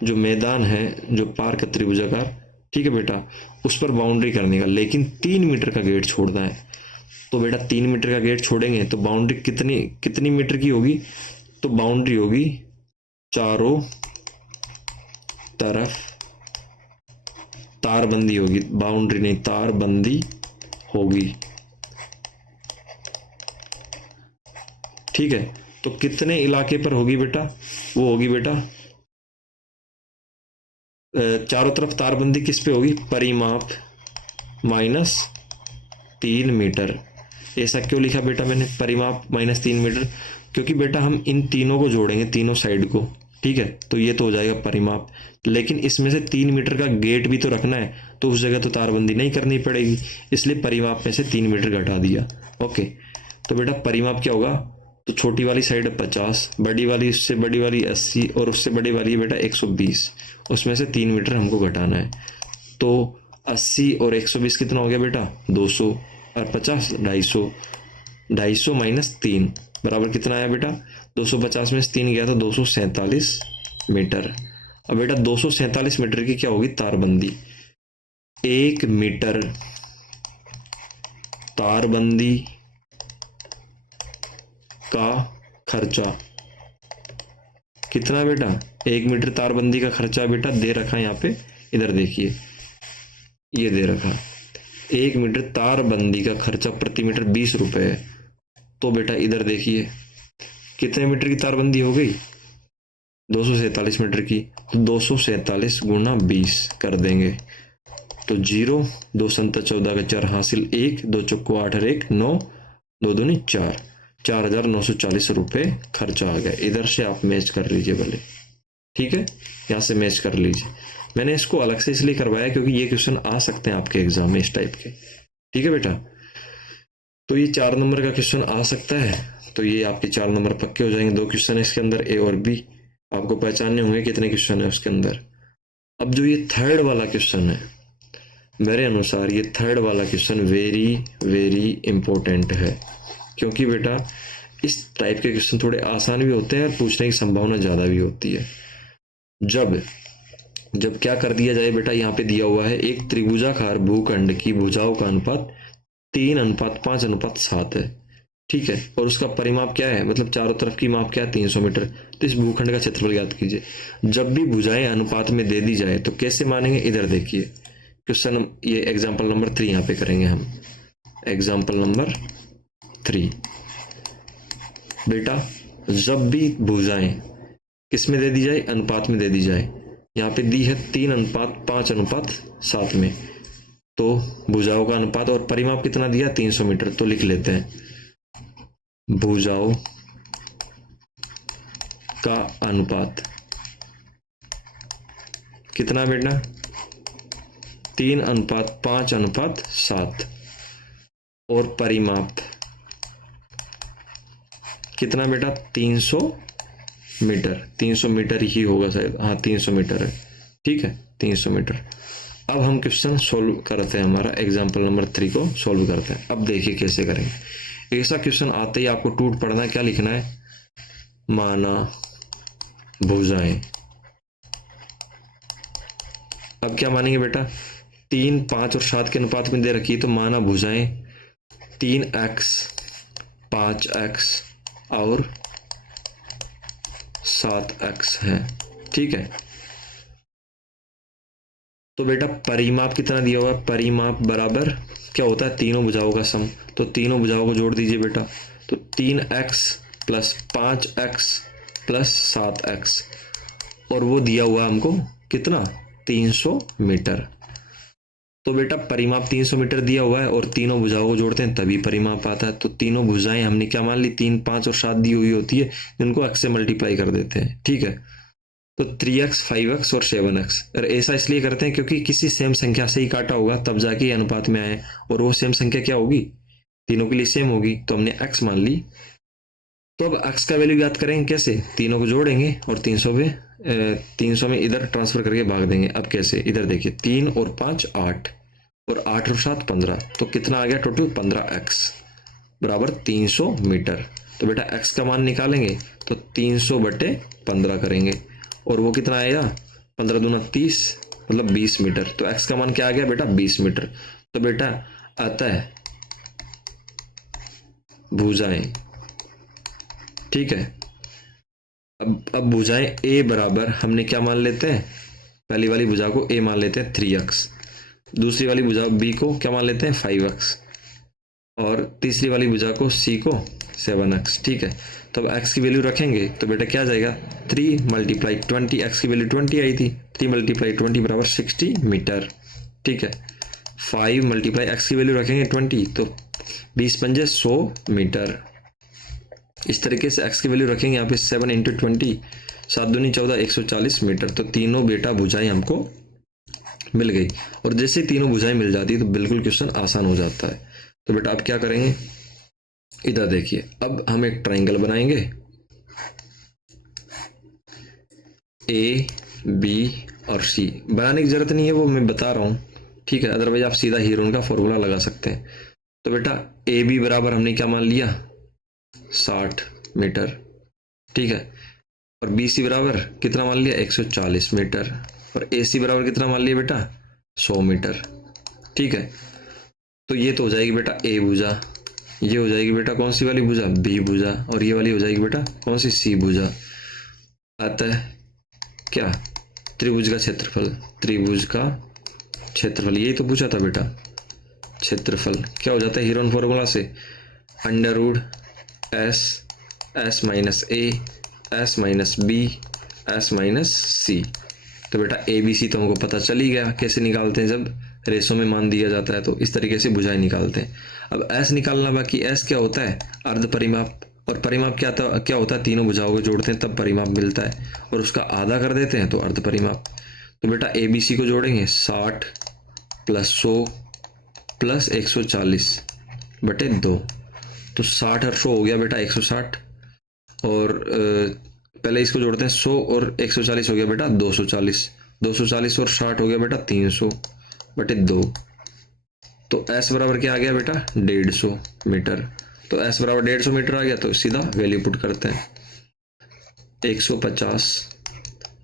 जो मैदान है, जो पार्क त्रिभुजाकार, ठीक है बेटा, उस पर बाउंड्री करने का, लेकिन 3 मीटर का गेट छोड़ना है। तो बेटा 3 मीटर का गेट छोड़ेंगे तो बाउंड्री कितनी मीटर की होगी? तो बाउंड्री होगी चारों तरफ तारबंदी होगी, बाउंड्री नहीं तारबंदी होगी। ठीक है, तो कितने इलाके पर होगी बेटा? वो होगी बेटा चारों तरफ तारबंदी किस पे होगी? परिमाप माइनस 3 मीटर। ऐसा क्यों लिखा बेटा मैंने परिमाप माइनस 3 मीटर? क्योंकि बेटा हम इन तीनों को जोड़ेंगे, तीनों साइड को। ठीक है, तो ये तो हो जाएगा परिमाप, लेकिन इसमें से 3 मीटर का गेट भी तो रखना है, तो उस जगह तो तारबंदी नहीं करनी पड़ेगी, इसलिए परिमाप में से 3 मीटर घटा दिया। ओके, तो बेटा परिमाप क्या होगा? तो छोटी वाली साइड 50, बड़ी वाली, उससे बड़ी वाली 80, और उससे बड़ी वाली बेटा 120, उसमें से 3 मीटर हमको घटाना है। तो 80 और 120 कितना हो गया बेटा 200 और 50 250, 250 माइनस 3 बराबर कितना आया बेटा 250 में से 3 गया तो 247 मीटर। अब बेटा 247 मीटर की क्या होगी तारबंदी। 1 मीटर तारबंदी का खर्चा कितना बेटा 1 मीटर तारबंदी का खर्चा बेटा दे रखा है यहाँ पे, इधर देखिए ये दे रखा है 1 मीटर तारबंदी का खर्चा प्रति मीटर 20 रुपए है। तो बेटा इधर देखिए कितने मीटर की तारबंदी हो गई 247 मीटर की, तो 247 गुना 20 कर देंगे तो 0, 2 संता 14 का 4 हासिल 1, 2 चौको 8 और 1 9, 2 दूनी 4, 4,940 रुपये खर्चा आ गया। इधर से आप मैच कर लीजिए भले, ठीक है यहाँ से मैच कर लीजिए। मैंने इसको अलग से इसलिए करवाया क्योंकि ये क्वेश्चन आ सकते हैं आपके एग्जाम में इस टाइप के, ठीक है बेटा। तो ये 4 नंबर का क्वेश्चन आ सकता है, तो ये आपके 4 नंबर पक्के हो जाएंगे। 2 क्वेश्चन है इसके अंदर ए और बी, आपको पहचानने होंगे कितने क्वेश्चन है उसके अंदर। अब जो ये थर्ड वाला क्वेश्चन है, मेरे अनुसार ये थर्ड वाला क्वेश्चन वेरी वेरी इंपॉर्टेंट है, क्योंकि बेटा इस टाइप के क्वेश्चन थोड़े आसान भी होते हैं और पूछने की संभावना ज़्यादा भी होती है। जब क्या कर दिया जाए बेटा, यहाँ पे दिया हुआ है एक त्रिभुजाकार भूखंड की भुजाओं का अनुपात 3:5:7 है, ठीक है, और उसका परिमाप क्या है, मतलब चारों तरफ की माप क्या है 300 मीटर। तो इस भूखंड का क्षेत्रफल ज्ञात कीजिए। जब भी भुजाएं अनुपात में दे दी जाए तो कैसे मानेंगे, इधर देखिए क्वेश्चन, ये एग्जाम्पल नंबर 3 यहाँ पे करेंगे हम। एग्जाम्पल नंबर 3 बेटा, जब भी भुजाएं किस में दे दी जाए, अनुपात में दे दी जाए। यहाँ पे दी है 3:5:7 में, तो भुजाओं का अनुपात और परिमाप कितना दिया 300 मीटर। तो लिख लेते हैं भुजाओं का अनुपात कितना बेटा 3:5:7 और परिमाप कितना बेटा 300 मीटर। 300 मीटर ही होगा शायद, हाँ 300 मीटर है, ठीक है 300 मीटर। अब हम क्वेश्चन सोल्व करते हैं, हमारा एग्जाम्पल नंबर 3 को सोल्व करते हैं। अब देखिए कैसे करेंगे। ऐसा क्वेश्चन आते ही आपको टूट पड़ना है, क्या लिखना है, माना भुजाएं। अब क्या मानेंगे बेटा, 3, 5 और 7 के अनुपात में दे रखी है, तो माना भुजाएं 3x, 5x और 7x है, ठीक है। तो बेटा परिमाप कितना दिया हुआ है, परिमाप बराबर क्या होता है तीनों भुजाओं का सम, तो तीनों भुजाओं को जोड़ दीजिए बेटा। तो 3x plus 5x plus 7x, और वो दिया हुआ हमको कितना 300 मीटर। तो बेटा परिमाप 300 मीटर दिया हुआ है और तीनों भुजाओं को जोड़ते हैं तभी परिमाप आता है। तो तीनों भुजाएं हमने क्या मान ली 3, 5 और 7 दी हुई होती है, जिनको x से मल्टीप्लाई कर देते हैं, ठीक है। तो 3x, 5x और 7x, और ऐसा इसलिए करते हैं क्योंकि किसी सेम संख्या से ही काटा होगा तब जाके अनुपात में आए, और वो सेम संख्या क्या होगी तीनों के लिए सेम होगी, तो हमने x मान ली। तो अब x का वैल्यू ज्ञात करेंगे कैसे, तीनों को जोड़ेंगे और 300 में इधर ट्रांसफर करके भाग देंगे। अब कैसे, इधर देखिए 3 और 5 8 और 8 और 7 15, तो कितना आ गया टोटल 15x बराबर 300 मीटर। तो बेटा x का मान निकालेंगे तो 300/15 करेंगे, और वो कितना आएगा 15 दूना 30 मतलब 20 मीटर। तो x का मान क्या आ गया बेटा 20 मीटर। तो बेटा आता है भुजाएं, ठीक है। अब भुजाएं a बराबर हमने क्या मान लेते हैं, पहली वाली भुजा को a मान लेते हैं 3x, दूसरी वाली भुजा b को क्या मान लेते हैं 5x, और तीसरी वाली भुजा को c को 7x, ठीक है। तो अब x की वैल्यू रखेंगे तो बेटा क्या आ जाएगा 3 × 20, x की वैल्यू 20 आई थी, 3 × 20 बराबर 60 मीटर, ठीक है। 5 × x की वैल्यू रखेंगे 20, तो 20 × 5 100 मीटर। इस तरीके से x की वैल्यू रखेंगे यहाँ पे 7 × 20, 7 दूनी 14 140 मीटर। तो तीनों बेटा भुजाएं हमको मिल गई, और जैसे तीनों भुजाएं मिल जाती है तो बिल्कुल क्वेश्चन आसान हो जाता है। तो बेटा आप क्या करेंगे, इधर देखिए, अब हम एक ट्रायंगल बनाएंगे A, B और C। बनाने की जरूरत नहीं है, वो मैं बता रहा हूँ, ठीक है, अदरवाइज आप सीधा हीरोन का फॉर्मूला लगा सकते हैं। तो बेटा ए बी बराबर हमने क्या मान लिया 60 मीटर, ठीक है, और बी सी बराबर कितना मान लिया 140 मीटर, और ए सी बराबर कितना मान लिया बेटा 100 मीटर, ठीक है। तो ये तो हो जाएगी बेटा ए भुजा, ये हो जाएगी बेटा कौन सी वाली भुजा बी भुजा, और ये वाली हो जाएगी बेटा कौन सी सी भुजा। आता है क्या त्रिभुज का क्षेत्रफल, त्रिभुज का क्षेत्रफल, यही तो पूछा था बेटा। क्षेत्रफल क्या हो जाता है हीरोन फॉर्मूला से, under root S, S minus ए, S minus B, S minus C. तो बेटा ए बी सी तो हमको पता चल ही गया कैसे निकालते हैं, जब रेशो में मान दिया जाता है तो इस तरीके से भुजाएं निकालते हैं। अब एस निकालना बाकी, एस क्या होता है अर्ध परिमाप, और परिमाप क्या होता है तीनों भुजाओं को जोड़ते हैं तब परिमाप मिलता है, और उसका आधा कर देते हैं तो अर्ध परिमाप। तो बेटा ए बी सी को जोड़ेंगे 60 प्लस 100 प्लस 140 बटे 2, तो 60 और 100 हो गया बेटा 160, और पहले इसको जोड़ते हैं 100 और 140 हो गया बेटा 240, 240 और 60 हो गया बेटा 300 बटे 2। तो एस बराबर क्या आ गया बेटा 150 मीटर। तो एस बराबर 150 मीटर आ गया, तो सीधा वैल्यू पुट करते हैं 150,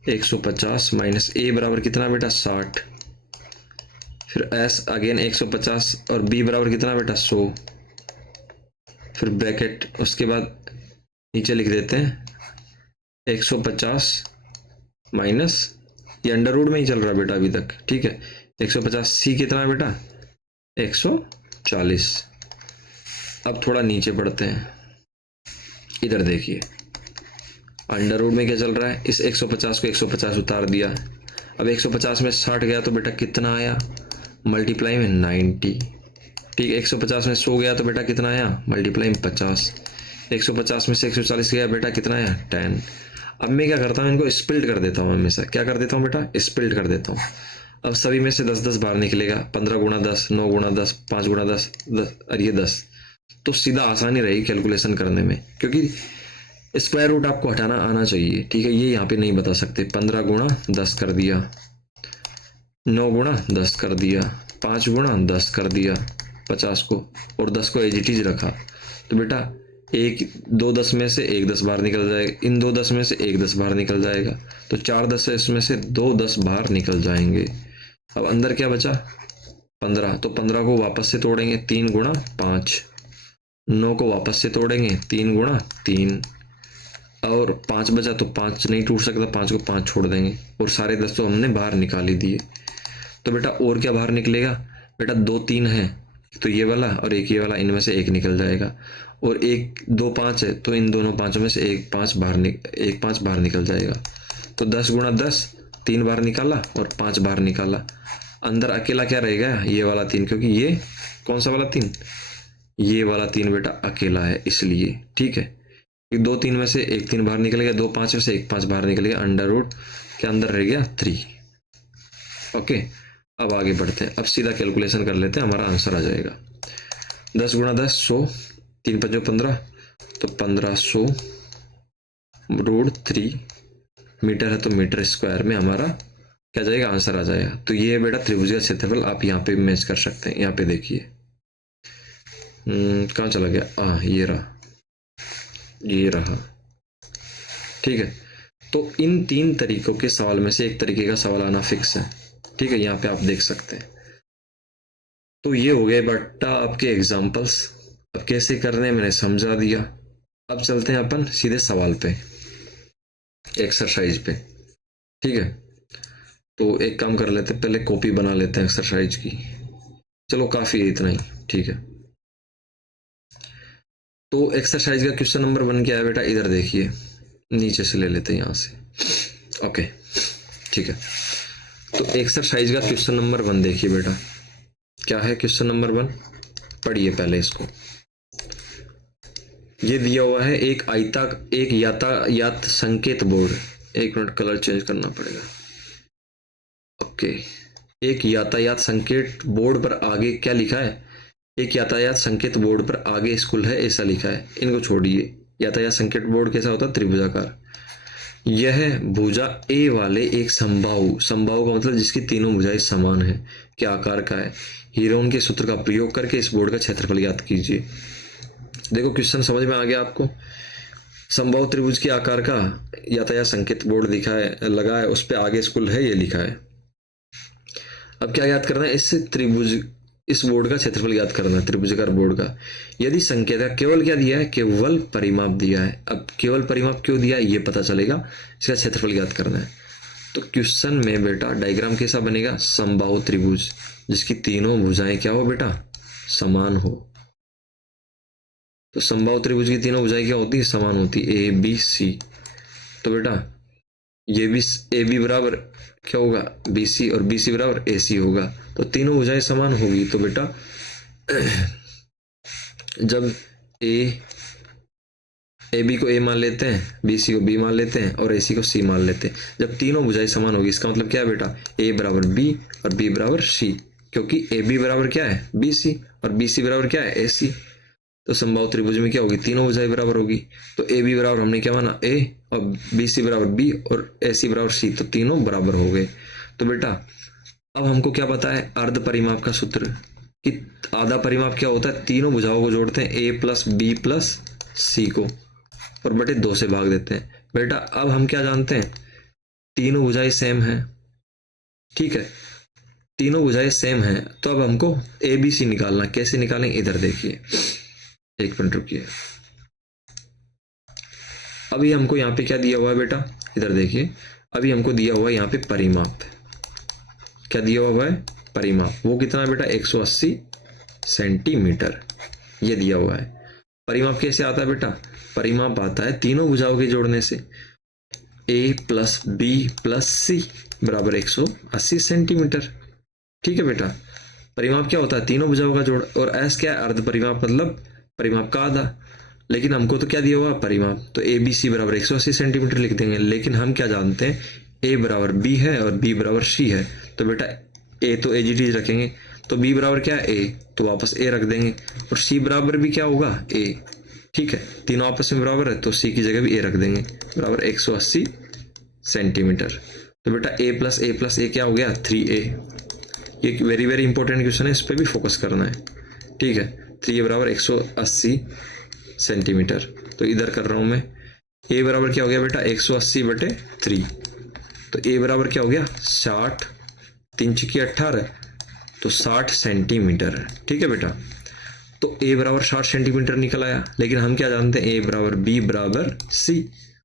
150 माइनस ए बराबर कितना बेटा 60, फिर एस अगेन 150 और बी बराबर कितना बेटा 100, फिर ब्रैकेट उसके बाद नीचे लिख देते हैं 150 माइनस, ये अंडर रूट में ही चल रहा बेटा अभी तक, ठीक है। 150 सी कितना है बेटा 140। अब थोड़ा नीचे पढ़ते हैं, इधर देखिए अंडर रूट में क्या चल रहा है, इस 150 को 150 उतार दिया, अब 150 में 60 गया तो बेटा कितना आया मल्टीप्लाई में 90, ठीक है। 150 में 100 गया तो बेटा कितना आया मल्टीप्लाई में 50, 150 में से 140 गया बेटा कितना आया 10। अब मैं क्या करता हूँ इनको स्प्लिट कर देता हूँ, हमेशा क्या कर देता हूँ बेटा स्प्लिट कर देता हूँ। अब सभी में से 10 10 बाहर निकलेगा, 15 गुणा 10, 9 गुणा 10, 5 गुणा 10, 10 और ये 10, तो सीधा आसानी रहेगी कैलकुलेशन करने में, क्योंकि स्क्वायर रूट आपको हटाना आना चाहिए, ठीक है। ये यहाँ पे नहीं बता सकते, 15 गुणा 10 कर दिया, 9 गुणा 10 कर दिया, 5 गुणा 10 कर दिया 50 को, और 10 को एज इट इज रखा, तो बेटा एक 2 10 में से 1 10 बाहर निकल जाएगा, इन 2 10 में से 1 10 बाहर निकल जाएगा, तो 4 10 है इसमें से 2 10 बाहर निकल जाएंगे। अब अंदर क्या बचा 15, तो 15 को वापस से तोड़ेंगे 3 गुणा 5, 9 को वापस से तोड़ेंगे 3 गुणा 3, और 5 बचा तो 5 नहीं टूट सकता, 5 को 5 छोड़ देंगे, और सारे 10 तो हमने बाहर निकाल ही दिए। तो बेटा और क्या बाहर निकलेगा बेटा 2 3 है तो ये वाला और एक ये वाला, इनमें से एक निकल जाएगा, और 1 2 5 है तो इन दोनों पांचों में से एक 5 बाहर निकल जाएगा। तो 10 गुणा 10 3 बाहर निकाला और 5 बाहर निकाला, अंदर अकेला क्या रहेगा ये वाला 3, क्योंकि ये कौन सा वाला 3, ये वाला 3 बेटा अकेला है इसलिए, ठीक है। 2 3 में से एक 3 बाहर निकल गया, 2 5 में से एक 5 बाहर निकल गया, अंडर रूट के अंदर रह गया 3। ओके, अब आगे बढ़ते हैं, अब सीधा कैलकुलेशन कर लेते हैं, हमारा आंसर आ जाएगा 10 गुणा 10 100, 3 5 15, तो 1500 रूट 3 मीटर है, तो मीटर स्क्वायर में हमारा क्या जाएगा आंसर आ जाएगा। तो ये बेटा त्रिभुज का क्षेत्रफल आप यहाँ पे मैच कर सकते हैं, यहाँ पे देखिए कहाँ चला गया, ये रहा, ठीक है। तो इन 3 तरीकों के सवाल में से एक तरीके का सवाल आना फिक्स है, ठीक है, यहाँ पे आप देख सकते हैं। तो ये हो गए बेटा आपके एग्जाम्पल्स, अब कैसे करने मैंने समझा दिया। अब चलते हैं अपन सीधे सवाल पे, एक्सरसाइज पे, ठीक है। तो एक काम कर लेते हैं, पहले कॉपी बना लेते हैं एक्सरसाइज की, चलो काफी है इतना ही, ठीक है। तो एक्सरसाइज का क्वेश्चन नंबर 1 क्या है बेटा, इधर देखिए, नीचे से ले लेते हैं यहाँ से, ओके ठीक है। तो एक्सरसाइज का क्वेश्चन नंबर 1 देखिए बेटा, क्या है क्वेश्चन नंबर 1, पढ़िए पहले इसको। ये दिया हुआ है एक यातायात संकेत बोर्ड, एक मिनट कलर चेंज करना पड़ेगा, ओके। एक यातायात संकेत बोर्ड पर आगे क्या लिखा है, एक यातायात संकेत बोर्ड पर आगे स्कूल है ऐसा लिखा है, इनको छोड़िए। यातायात संकेत बोर्ड कैसा होता है त्रिभुजाकार, यह भुजा ए वाले एक समबाहु, समबाहु का मतलब जिसकी तीनों भुजाएं समान है, क्या आकार का है। हीरोन के सूत्र का प्रयोग करके इस बोर्ड का क्षेत्रफल ज्ञात कीजिए। देखो क्वेश्चन समझ में आ गया आपको। समबाहु त्रिभुज के आकार का यातायात संकेत बोर्ड दिखा है, लगा है, उस पर आगे स्कूल है ये लिखा है। अब क्या याद करना है, इस त्रिभुज, इस बोर्ड का क्षेत्रफल याद करना है, त्रिभुजाकार बोर्ड का। यदि संकेत है, केवल क्या दिया है, केवल परिमाप दिया है। अब केवल परिमाप क्यों दिया है ये पता चलेगा, इसका क्षेत्रफल याद करना है। तो क्वेश्चन में बेटा डायग्राम कैसा बनेगा, समबाहु त्रिभुज जिसकी तीनों भुजाएं क्या हो बेटा, समान हो। तो समबाहु त्रिभुज की तीनों भुजाएं क्या होती है, समान होती है, ए बी सी। तो बेटा ये भी ए बी बराबर क्या होगा, बी सी, और बी सी बराबर ए सी होगा। तो तीनों भुजाएं समान होगी। तो बेटा जब ए बी को ए मान लेते हैं, बी सी को बी मान लेते हैं और ए सी को सी मान लेते हैं, जब तीनों भुजाएं समान होगी, इसका मतलब क्या है बेटा, ए बराबर बी और बी बराबर सी, क्योंकि ए बी बराबर क्या है, बी सी, और बी सी बराबर क्या है, ए सी। तो समबाहु त्रिभुज में क्या होगी, तीनों भुजाएं बराबर होगी। तो ए बी बराबर हमने क्या माना, ए, और बी सी बराबर बी और ए सी बराबर सी, तो तीनों बराबर हो गए। तो बेटा अब हमको क्या पता है, अर्ध परिमाप का सूत्र, कि आधा परिमाप क्या होता है, तीनों भुजाओं को जोड़ते हैं, ए प्लस बी प्लस सी को, और बटे 2 से भाग देते हैं। बेटा अब हम क्या जानते हैं, तीनों भुजाएं सेम है, ठीक है, तीनों भुजाएं सेम है। तो अब हमको ए बी सी निकालना, कैसे निकालें, इधर देखिए, एक मिनट रुकिए। अभी हमको यहाँ पे क्या दिया हुआ है बेटा, इधर देखिए, अभी हमको दिया हुआ है यहाँ पे परिमाप, क्या दिया हुआ है, परिमाप। वो कितना है बेटा, 180 सेंटीमीटर, ये दिया हुआ है। परिमाप कैसे आता है बेटा, परिमाप आता है तीनों भुजाओं के जोड़ने से, ए प्लस बी प्लस सी बराबर 180 सेंटीमीटर, ठीक है बेटा। परिमाप क्या होता है, तीनों भुजाओं का जोड़, और एस क्या है, अर्ध परिमाप, मतलब परिमाप का आधा। लेकिन हमको तो क्या दिया हुआ परिमाप, तो ए बी सी बराबर 180 सेंटीमीटर लिख देंगे। लेकिन हम क्या जानते हैं, ए बराबर बी है और बी बराबर सी है। तो बेटा ए तो एजीटीज रखेंगे, तो बी बराबर क्या है, ए, तो वापस ए रख देंगे, और सी बराबर भी क्या होगा, ए, ठीक है, तीनों आपस में बराबर है, तो सी की जगह भी ए रख देंगे, बराबर 180 सेंटीमीटर। तो बेटा ए प्लस ए क्या हो गया, 3a। ये वेरी वेरी इंपॉर्टेंट क्वेश्चन है, इस पर भी फोकस करना है, ठीक है। 3a बराबर 180 सेंटीमीटर। तो इधर कर रहा हूं मैं, a बराबर क्या हो गया बेटा, 180 बटे 3। तो a बराबर क्या हो गया, 60, 3 चिकी 18, तो 60 सेंटीमीटर, ठीक है बेटा। तो a बराबर 60 सेंटीमीटर निकल आया। लेकिन हम क्या जानते हैं, a बराबर b बराबर c,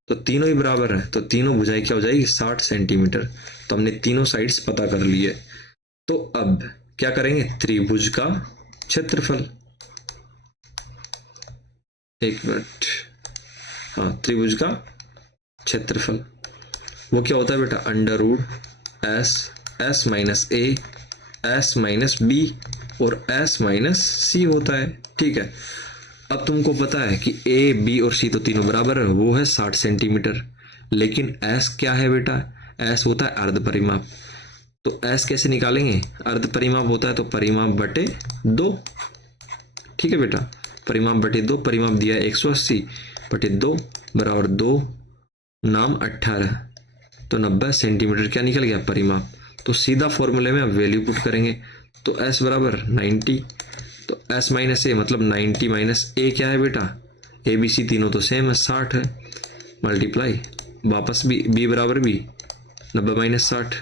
तो तीनों ही बराबर है, तो तीनों भुजाएं क्या हो जाएगी, 60 सेंटीमीटर। तो हमने तीनों साइड्स पता कर लिए। तो अब क्या करेंगे, त्रिभुज का क्षेत्रफल, एक मिनट, हाँ, त्रिभुज का क्षेत्रफल वो क्या होता है बेटा, अंडर रूट एस माइनस ए, एस माइनस बी और एस माइनस सी होता है, ठीक है। अब तुमको पता है कि ए बी और सी तो तीनों बराबर है, वो है 60 सेंटीमीटर। लेकिन एस क्या है बेटा, एस होता है अर्ध परिमाप। तो एस कैसे निकालेंगे, अर्ध परिमाप होता है तो परिमाप बटे 2, ठीक है बेटा, परिमाप बटे 2, परिमाप दिया है 180 बटे 2 बराबर 2 नाम 18, तो 90 सेंटीमीटर क्या निकल गया परिमाप। तो सीधा फॉर्मूले में अब वैल्यू पुट करेंगे, तो एस बराबर 90, तो एस माइनस ए मतलब 90 माइनस ए क्या है बेटा, ए बी सी तीनों तो सेम है, 60 है, मल्टीप्लाई वापस बी बराबर भी 90 माइनस 60,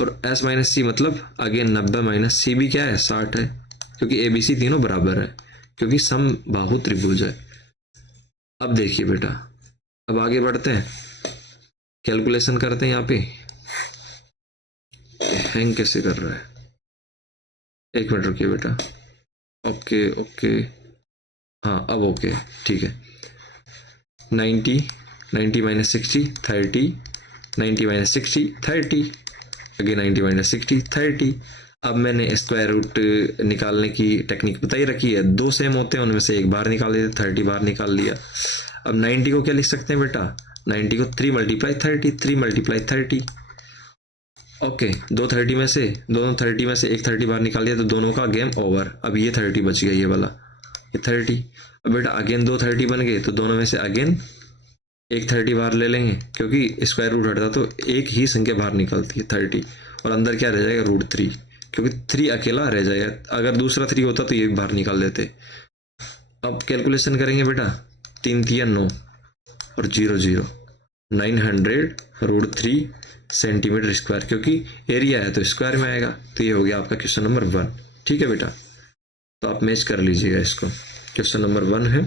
और एस माइनस सी मतलब अगेन 90 माइनस सी भी क्या है, 60 है, क्योंकि ए बी सी तीनों बराबर है, क्योंकि समबाहु त्रिभुज है। अब देखिए बेटा, अब आगे बढ़ते हैं, कैलकुलेशन करते हैं। यहाँ पे हैंग कैसे कर रहा है, एक मिनट रुकिए बेटा, ओके ओके, हाँ अब ओके, ठीक है। 90 माइनस 60 30, 90 माइनस 60 30, अगे 90 माइनस 60 30। अब मैंने स्क्वायर रूट निकालने की टेक्निक बताई रखी है, 2 सेम होते हैं, उनमें से एक बाहर निकाल देते, 30 बाहर निकाल लिया। अब 90 को क्या लिख सकते हैं बेटा, 90 को 3 मल्टीप्लाई 30, 3 मल्टीप्लाई 30, ओके, दोनों 30 में से एक 30 बाहर निकाल दिया, तो दोनों का गेम ओवर। अब ये 30 बच गया, ये वाला, ये 30। अब बेटा अगेन 2 30 बन गए, तो दोनों में से अगेन एक 30 बाहर ले लेंगे, क्योंकि स्क्वायर रूट हटता तो एक ही संख्या बाहर निकलती है 30, और अंदर क्या रह जाएगा √3, क्योंकि 3 अकेला रह जाएगा। अगर दूसरा 3 होता तो ये भी बाहर निकाल देते। अब कैलकुलेशन करेंगे बेटा, 3 3 9 और 0 0, 900 √3 सेंटीमीटर स्क्वायर, क्योंकि एरिया है तो स्क्वायर में आएगा। तो ये हो गया आपका क्वेश्चन नंबर 1। ठीक है बेटा, तो आप मैच कर लीजिएगा इसको। क्वेश्चन नंबर 1 है।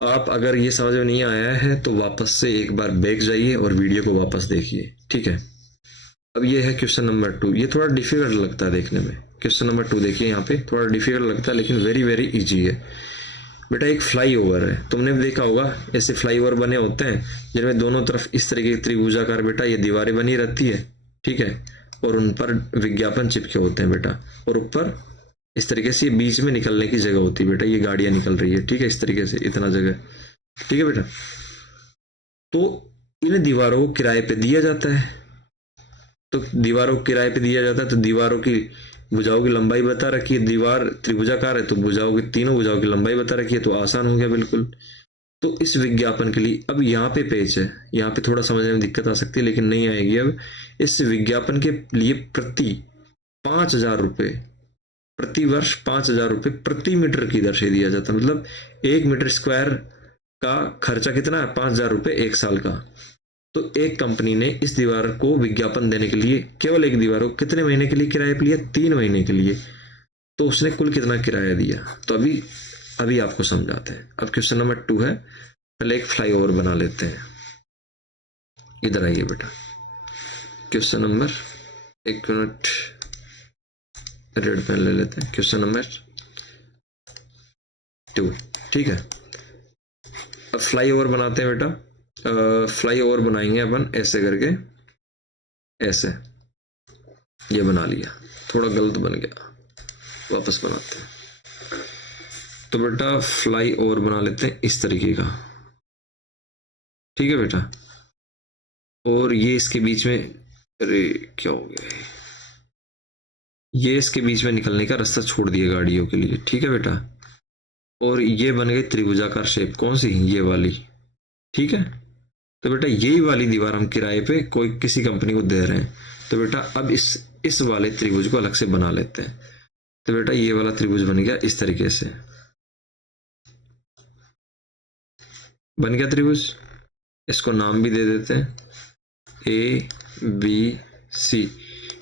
आप अगर ये समझ में नहीं आया है तो वापस से एक बार बैक जाइए और वीडियो को वापस देखिए। ठीक है, अब ये है क्वेश्चन नंबर 2। ये थोड़ा डिफिकल्ट लगता है देखने में। क्वेश्चन नंबर 2 देखिए, यहाँ पे थोड़ा डिफिकल्ट लगता है लेकिन वेरी वेरी इजी है बेटा। एक फ्लाईओवर है, तुमने भी देखा होगा ऐसे फ्लाईओवर बने होते हैं जिनमें दोनों तरफ इस तरीके की त्रिभुजाकार बेटा ये दीवारें बनी रहती है। ठीक है, और उन पर विज्ञापन चिपके होते हैं बेटा, और ऊपर इस तरीके से बीच में निकलने की जगह होती है बेटा, ये गाड़ियां निकल रही है। ठीक है, इस तरीके से इतना जगह। ठीक है बेटा, तो इन दीवारों को किराए पे दिया जाता है। तो दीवारों को किराए पे दिया जाता है तो दीवारों की भुजाओं की लंबाई बता रखी है। दीवार त्रिभुजाकार है तो भुजाओं की, तीनों भुजाओं की लंबाई बता रखी है, तो आसान हो गया बिल्कुल। तो इस विज्ञापन के लिए अब यहाँ पे पेज है, यहाँ पे थोड़ा समझने में दिक्कत आ सकती है लेकिन नहीं आएगी। अब इस विज्ञापन के लिए प्रति 5,000 रुपये, प्रति वर्ष 5,000 रुपये प्रति मीटर की दर से दिया जाता है। मतलब 1 मीटर स्क्वायर का खर्चा कितना है, 5,000 रुपये 1 साल का। तो एक कंपनी ने इस दीवार को विज्ञापन देने के लिए, केवल एक दीवार को कितने महीने के लिए किराए पे लिया, 3 महीने के लिए। तो उसने कुल कितना किराया दिया, तो अभी आपको समझाते हैं। अब क्वेश्चन नंबर 2 है। पहले एक फ्लाईओवर बना लेते हैं। इधर आइए बेटा, क्वेश्चन नंबर, एक मिनट रेड पेन ले लेते हैं। Question number 2। ठीक है, अब फ्लाईओवर बनाते हैं बेटा। फ्लाईओवर बनाएंगे अपन ऐसे करके, ऐसे ये बना लिया, थोड़ा गलत बन गया, वापस बनाते हैं। तो बेटा फ्लाईओवर बना लेते हैं इस तरीके का। ठीक है बेटा, और ये इसके बीच में, अरे क्या हो गया, ये इसके बीच में निकलने का रास्ता छोड़ दिया गाड़ियों के लिए। ठीक है बेटा, और ये बन गई त्रिभुजाकार शेप, कौन सी, ये वाली। ठीक है, तो बेटा यही वाली दीवार हम किराए पे कोई किसी कंपनी को दे रहे हैं। तो बेटा अब इस वाले त्रिभुज को अलग से बना लेते हैं। तो बेटा ये वाला त्रिभुज बन गया इस तरीके से, बन गया त्रिभुज। इसको नाम भी दे देते हैं ABC,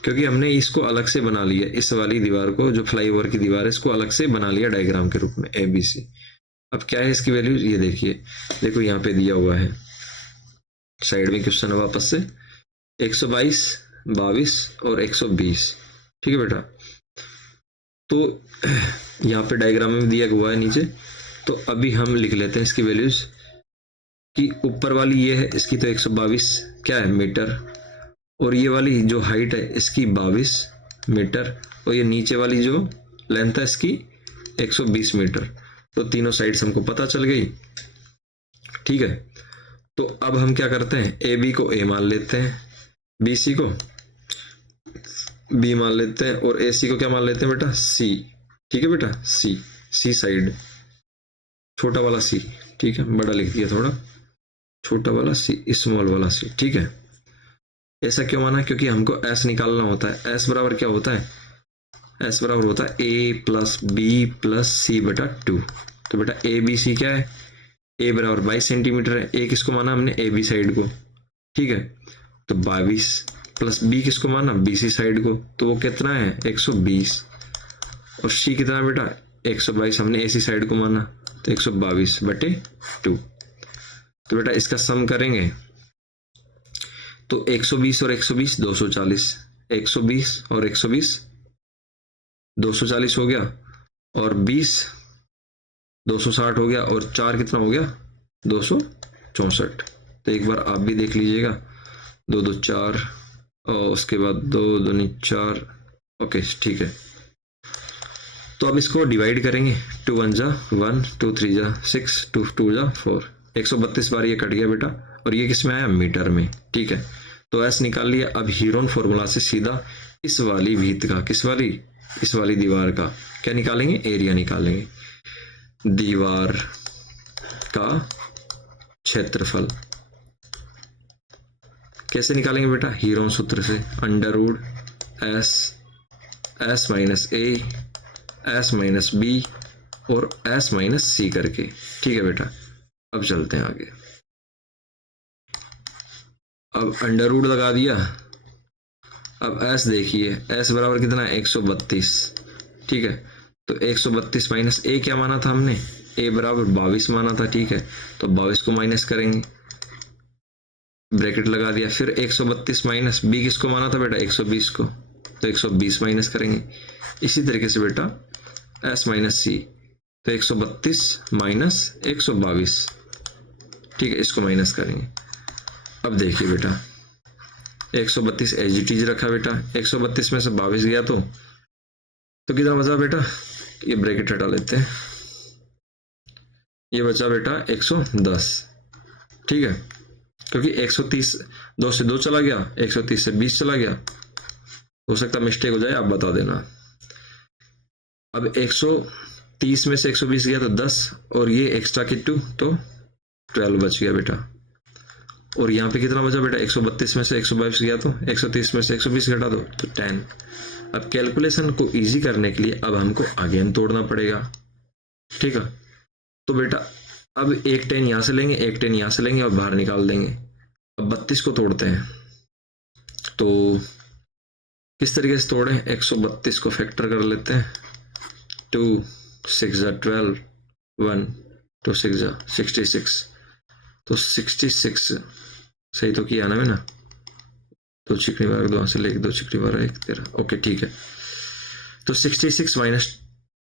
क्योंकि हमने इसको अलग से बना लिया, इस वाली दीवार को, जो फ्लाईओवर की दीवार है, इसको अलग से बना लिया डायग्राम के रूप में ABC। अब क्या है इसकी वैल्यू, ये देखिए, देखो यहाँ पे दिया हुआ है साइड में क्वेश्चन है वापस से, 122, 22 और 120। ठीक है बेटा, तो यहाँ पे डायग्राम में दिया हुआ है नीचे। तो अभी हम लिख लेते हैं इसकी वैल्यूज, कि ऊपर वाली ये है, इसकी तो 122 क्या है मीटर, और ये वाली जो हाइट है इसकी 22 मीटर, और ये नीचे वाली जो लेंथ है इसकी 120 मीटर। तो तीनों साइड्स हमको पता चल गई। ठीक है, तो अब हम क्या करते हैं, AB को A मान लेते हैं, BC को B मान लेते हैं, और AC को क्या मान लेते हैं बेटा, C। ठीक है बेटा, C साइड, छोटा वाला C। ठीक है, बड़ा लिख दिया थोड़ा, छोटा वाला C, स्मॉल वाला C। ठीक है, ऐसा क्यों माना, क्योंकि हमको S निकालना होता है। S बराबर क्या होता है, S बराबर होता है A + B + C बटा 2। तो बेटा ABC क्या है, A बराबर 22 सेंटीमीटर है। A किसको माना हमने, AB साइड को। ठीक है, तो 22 + B किसको माना, BC साइड को, तो वो कितना है 120, और C कितना बेटा 122, हमने AC साइड को माना, तो 122/2। तो बेटा इसका सम करेंगे तो 120 और 120 240, 120 और 120 240 हो गया, और 20 260 हो गया, और 4 कितना हो गया 264। तो एक बार आप भी देख लीजिएगा, 2 2 4, और उसके बाद 2 2 4। ओके ठीक है, तो अब इसको डिवाइड करेंगे, 2 1 जा 1, 2 3 जा 6, 2 2 जा 4, 132 बार ये कट गया बेटा, और ये किस में आया, मीटर में। ठीक है, तो एस निकाल लिया। अब हीरोन फॉर्मूला से सीधा इस वाली भीत का, किस वाली, इस वाली दीवार का क्या निकालेंगे, एरिया निकालेंगे। दीवार का क्षेत्रफल कैसे निकालेंगे बेटा? हीरोन सूत्र से, under root S S minus A S minus B और एस माइनस सी करके। ठीक है बेटा, अब चलते हैं आगे। अब अंडर रूट लगा दिया। अब एस देखिए, एस बराबर कितना है? 132। ठीक है, तो 132 माइनस ए क्या माना था हमने? ए बराबर 22 माना था। ठीक है, तो 22 को माइनस करेंगे, ब्रैकेट लगा दिया। फिर 132 माइनस बी किसको माना था बेटा? 120 को, तो 120 माइनस करेंगे। इसी तरीके से बेटा एस माइनस सी, तो 132 माइनस 122। ठीक है, इसको माइनस करेंगे। अब देखिए बेटा 132 एज इट इज रखा बेटा, 132 में से 22 गया तो कितना बचा बेटा? ये ब्रैकेट हटा लेते हैं, ये बचा बेटा 110। ठीक है, क्योंकि 130 2 से 2 चला गया, 130 से 20 चला गया, हो सकता मिस्टेक हो जाए, आप बता देना। अब 130 में से 120 गया तो 10, और ये एक्स्ट्रा की 2 तो 12 बच गया बेटा। और यहाँ पे कितना बचा बेटा? 132 में से 122 गया तो 130 में से 120 घटा दो तो 10। अब कैलकुलेशन को इजी करने के लिए अब हमको अगेन तोड़ना पड़ेगा। ठीक है, तो बेटा अब एक 10 यहाँ से लेंगे, एक 10 यहाँ से लेंगे और बाहर निकाल देंगे। अब 32 को तोड़ते हैं, तो किस तरीके से तोड़े? 132 को फैक्टर कर लेते हैं, 2 6 12, 1 2 6 66, तो 66 सही तो किया ना मैंने? 2 चिकनी बार 2 से लेके 2 चिकनी बार 1 13। ओके ठीक है, तो 66 माइनस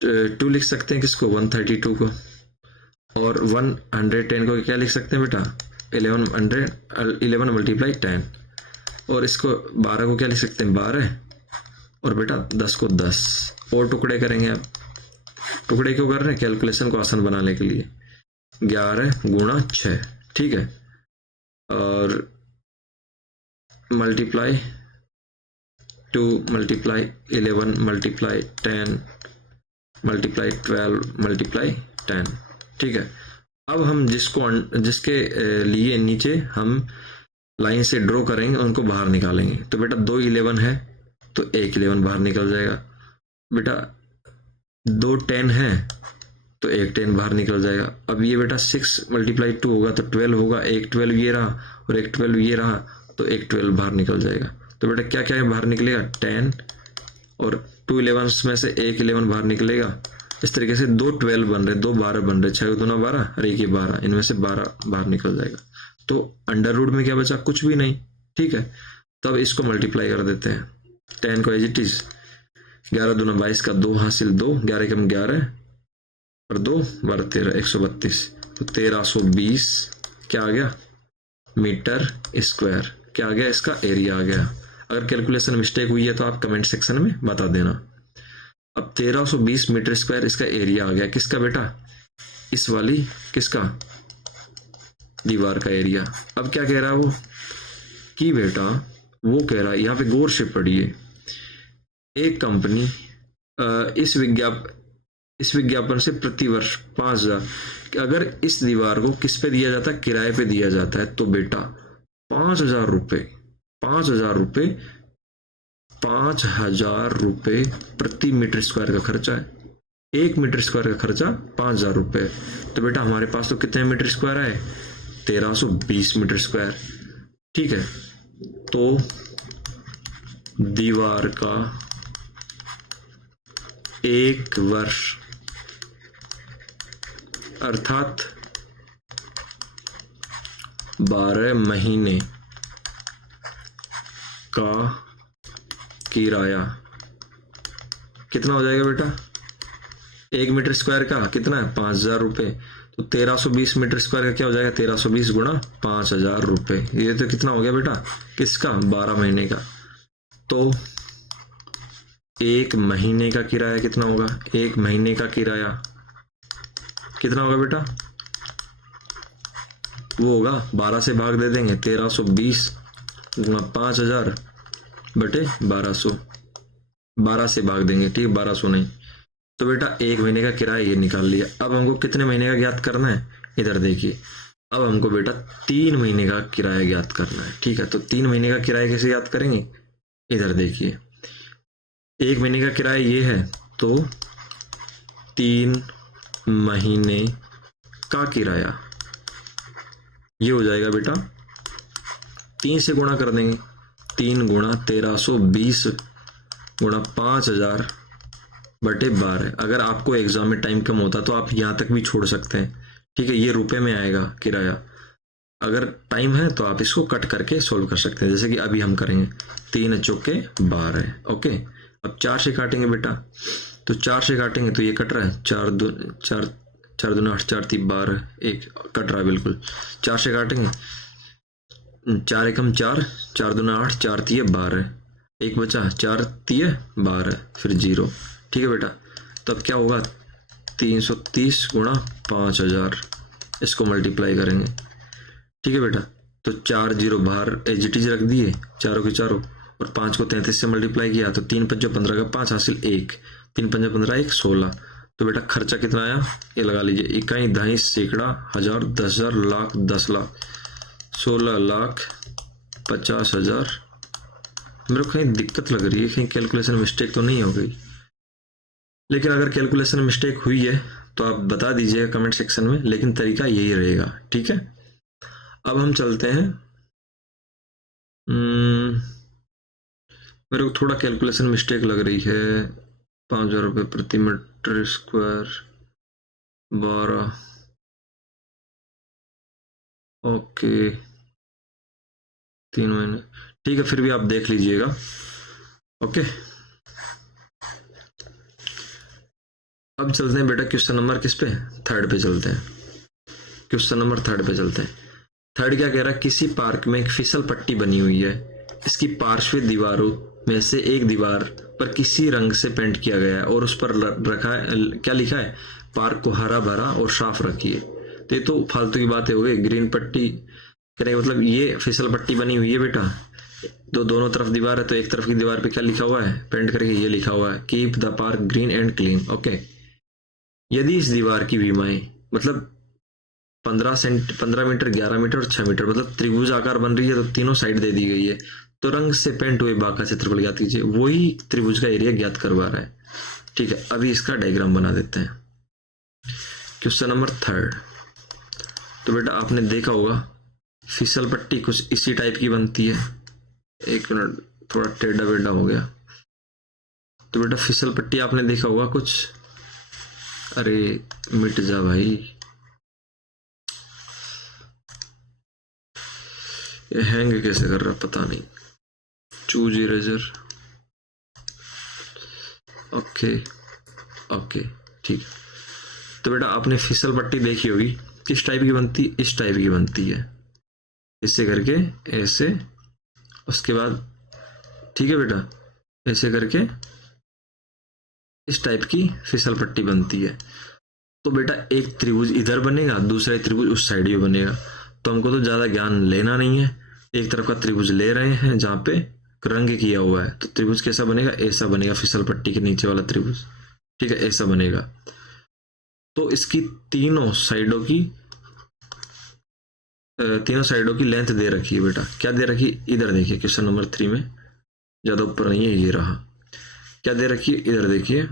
2 लिख सकते हैं किसको? 132 को। और 110 को क्या लिख सकते हैं बेटा? 11 मल्टीप्लाई 10। और इसको 12 को क्या लिख सकते हैं? 12। और बेटा 10 को 10 और टुकड़े करेंगे। अब टुकड़े क्यों कर रहे हैं? कैलकुलेशन को आसान बनाने के लिए। 11 गुणा 6। ठीक है, और multiply 2 multiply 11 multiply 10 multiply 12 multiply 10। ठीक है, अब हम जिसके लिए नीचे हम लाइन से ड्रॉ करेंगे उनको बाहर निकालेंगे। तो बेटा 2 11 है तो 1 11 बाहर निकल जाएगा। बेटा 2 10 है तो 1 10 बाहर निकल जाएगा। अब ये बेटा 6 मल्टीप्लाई 2 होगा तो 12 होगा, 1 12 ये रहा और 1 12 ये रहा, तो 1 12 बाहर निकल जाएगा। तो बेटा क्या क्या है बाहर निकलेगा? 10 और 2 11 में से 1 11 बाहर निकलेगा। इस तरीके से 2 12 बन रहे, 2 12 बन रहे, 6 2 12 और 1 12, इनमें से 12 बाहर निकल जाएगा। तो अंडर रूट में क्या बचा? कुछ भी नहीं। ठीक है, तो अब इसको मल्टीप्लाई कर देते हैं। 10 को एज इट इज, 11 दूना 22 का 2 हासिल 2, 11 कम 11 और 2 12 13, 132, तो 1320 क्या आ गया? Metre square. क्या आ गया? इसका एरिया आ गया। अगर कैलकुलेशन मिस्टेक हुई है तो आप कमेंट सेक्शन में बता देना। अब 1320 मीटर स्क्वायर इसका एरिया आ गया। किसका बेटा? इस वाली किसका? दीवार का एरिया। अब क्या कह रहा है वो? कि बेटा वो कह रहा है, यहाँ पे गौर से पढ़िए, एक कंपनी इस विज्ञापन से प्रतिवर्ष 5000, अगर इस दीवार को किस पे दिया जाता है? किराए पे दिया जाता है, तो बेटा 5000 रुपये 5000 रुपये प्रति मीटर स्क्वायर का खर्चा है। 1 मीटर स्क्वायर का खर्चा 5000 रुपये। तो बेटा हमारे पास तो कितने मीटर स्क्वायर है? 1320 मीटर स्क्वायर। ठीक है, तो दीवार का 1 वर्ष अर्थात 12 महीने का किराया कितना हो जाएगा बेटा? 1 मीटर स्क्वायर का कितना है? 5000 रुपये। तो 1320 मीटर स्क्वायर का क्या हो जाएगा? 1320 गुणा 5000 रुपये। ये तो कितना हो गया बेटा? किसका? 12 महीने का। तो 1 महीने का किराया कितना होगा? 1 महीने का किराया कितना होगा बेटा? वो होगा 12 से भाग दे देंगे, 1320 गुणा 5000 बटे 1200, 12 से भाग देंगे। ठीक है, 1200 नहीं। तो बेटा 1 महीने का किराया ये निकाल लिया। अब हमको कितने महीने का ज्ञात करना है? इधर देखिए, अब हमको बेटा 3 महीने का किराया ज्ञात करना है। ठीक है, तो 3 महीने का किराया कैसे ज्ञात करेंगे, इधर देखिए 1 महीने का किराया ये है, तो 3 महीने का किराया ये हो जाएगा बेटा 3 से गुणा कर देंगे, 3 गुणा 1320 गुणा 5000 बटे 12। अगर आपको एग्जाम में टाइम कम होता तो आप यहाँ तक भी छोड़ सकते हैं। ठीक है, ये रुपए में आएगा किराया। अगर टाइम है तो आप इसको कट करके सोल्व कर सकते हैं, जैसे कि अभी हम करेंगे। 3 चौके 12। ओके, अब 4 से काटेंगे बेटा, तो 4 से काटेंगे तो ये कट रहा है, 4 दूनी 8, 4 3 12, 1 कट रहा है बिल्कुल। 4 से काटेंगे, 4 एकम 4, 4 दूना 8, 4 तिये 12, 1 बचा, 4 तिये 12, फिर 0। ठीक है बेटा, तो अब क्या होगा 330 गुणा 5000, इसको मल्टीप्लाई करेंगे। ठीक है बेटा, तो 4 0 बाहर एजिटीज रख दिए, चारों के चारों, और 5 को 33 से मल्टीप्लाई किया तो 3 5 15 का 5 हासिल 1, 3 5 15 1 16। तो बेटा खर्चा कितना आया ये लगा लीजिए, इकाई, दहाई, सैकड़ा, हजार, 10,000, लाख, 10 लाख, 16,50,000। मेरे को कहीं दिक्कत लग रही है, कहीं कैलकुलेशन मिस्टेक तो नहीं हो गई। लेकिन अगर कैलकुलेशन मिस्टेक हुई है तो आप बता दीजिएगा कमेंट सेक्शन में, लेकिन तरीका यही रहेगा। ठीक है, अब हम चलते हैं। मेरे को थोड़ा कैलकुलेशन मिस्टेक लग रही है। 5,000 रुपये प्रति मीटर स्क्वायर, 12। ओके, 3 महीने, ठीक है, फिर भी आप देख लीजिएगा। ओके, अब चलते हैं बेटा क्वेश्चन नंबर किस पे, 3 पे चलते हैं। क्वेश्चन नंबर 3 पे चलते हैं। 3 क्या कह रहा है, किसी पार्क में एक फिसल पट्टी बनी हुई है, इसकी पार्श्व दीवारों में से एक दीवार पर किसी रंग से पेंट किया गया है और उस पर रखा है, क्या लिखा है, पार्क को हरा भरा और साफ रखिए। तो ये तो फालतू की बातें हो गई। ग्रीन पट्टी कहने का मतलब ये फिसल पट्टी बनी हुई है बेटा, तो दोनों तरफ दीवार है, तो एक तरफ की दीवार पे क्या लिखा हुआ है, पेंट करके ये लिखा हुआ है, keep the park green and clean. Okay, यदि इस दीवार की विमाएं मतलब 15 मीटर, 11 मीटर और 6 मीटर मतलब त्रिभुज आकार बन रही है, तो तीनों साइड दे दी गई है, तो रंग से पेंट हुए बाग का क्षेत्रफल ज्ञात कीजिए। वही त्रिभुज का एरिया ज्ञात करवा रहा है। ठीक है, अभी इसका डायग्राम बना देते हैं। Question number 3। तो बेटा आपने देखा होगा फिसल पट्टी कुछ इसी टाइप की बनती है। एक मिनट, थोड़ा टेढ़ा बेढ़ा हो गया। तो बेटा फिसल पट्टी आपने देखा होगा कुछ, अरे मिट जा भाई, ये हैंग कैसे कर रहा पता नहीं। चूज इरेजर, ओके ओके ठीक। तो बेटा आपने फिसल पट्टी देखी होगी, किस टाइप की बनती, इस टाइप की बनती है, ऐसे करके ऐसे, उसके बाद ठीक है बेटा ऐसे करके इस टाइप की फिसल पट्टी बनती है। तो बेटा एक त्रिभुज इधर बनेगा, दूसरा त्रिभुज उस साइड भी बनेगा। तो हमको तो ज्यादा ज्ञान लेना नहीं है, एक तरफ का त्रिभुज ले रहे हैं जहां पे रंग किया हुआ है, तो त्रिभुज कैसा बनेगा, ऐसा बनेगा, फिसल पट्टी के नीचे वाला त्रिभुज। ठीक है, ऐसा बनेगा। तो इसकी तीनों साइडों की लेंथ दे रखी है बेटा, क्या दे रखी, इधर देखिए क्वेश्चन नंबर 3 में, ज्यादा ऊपर नहीं है, ये रहा। क्या दे रखी है, इधर देखिए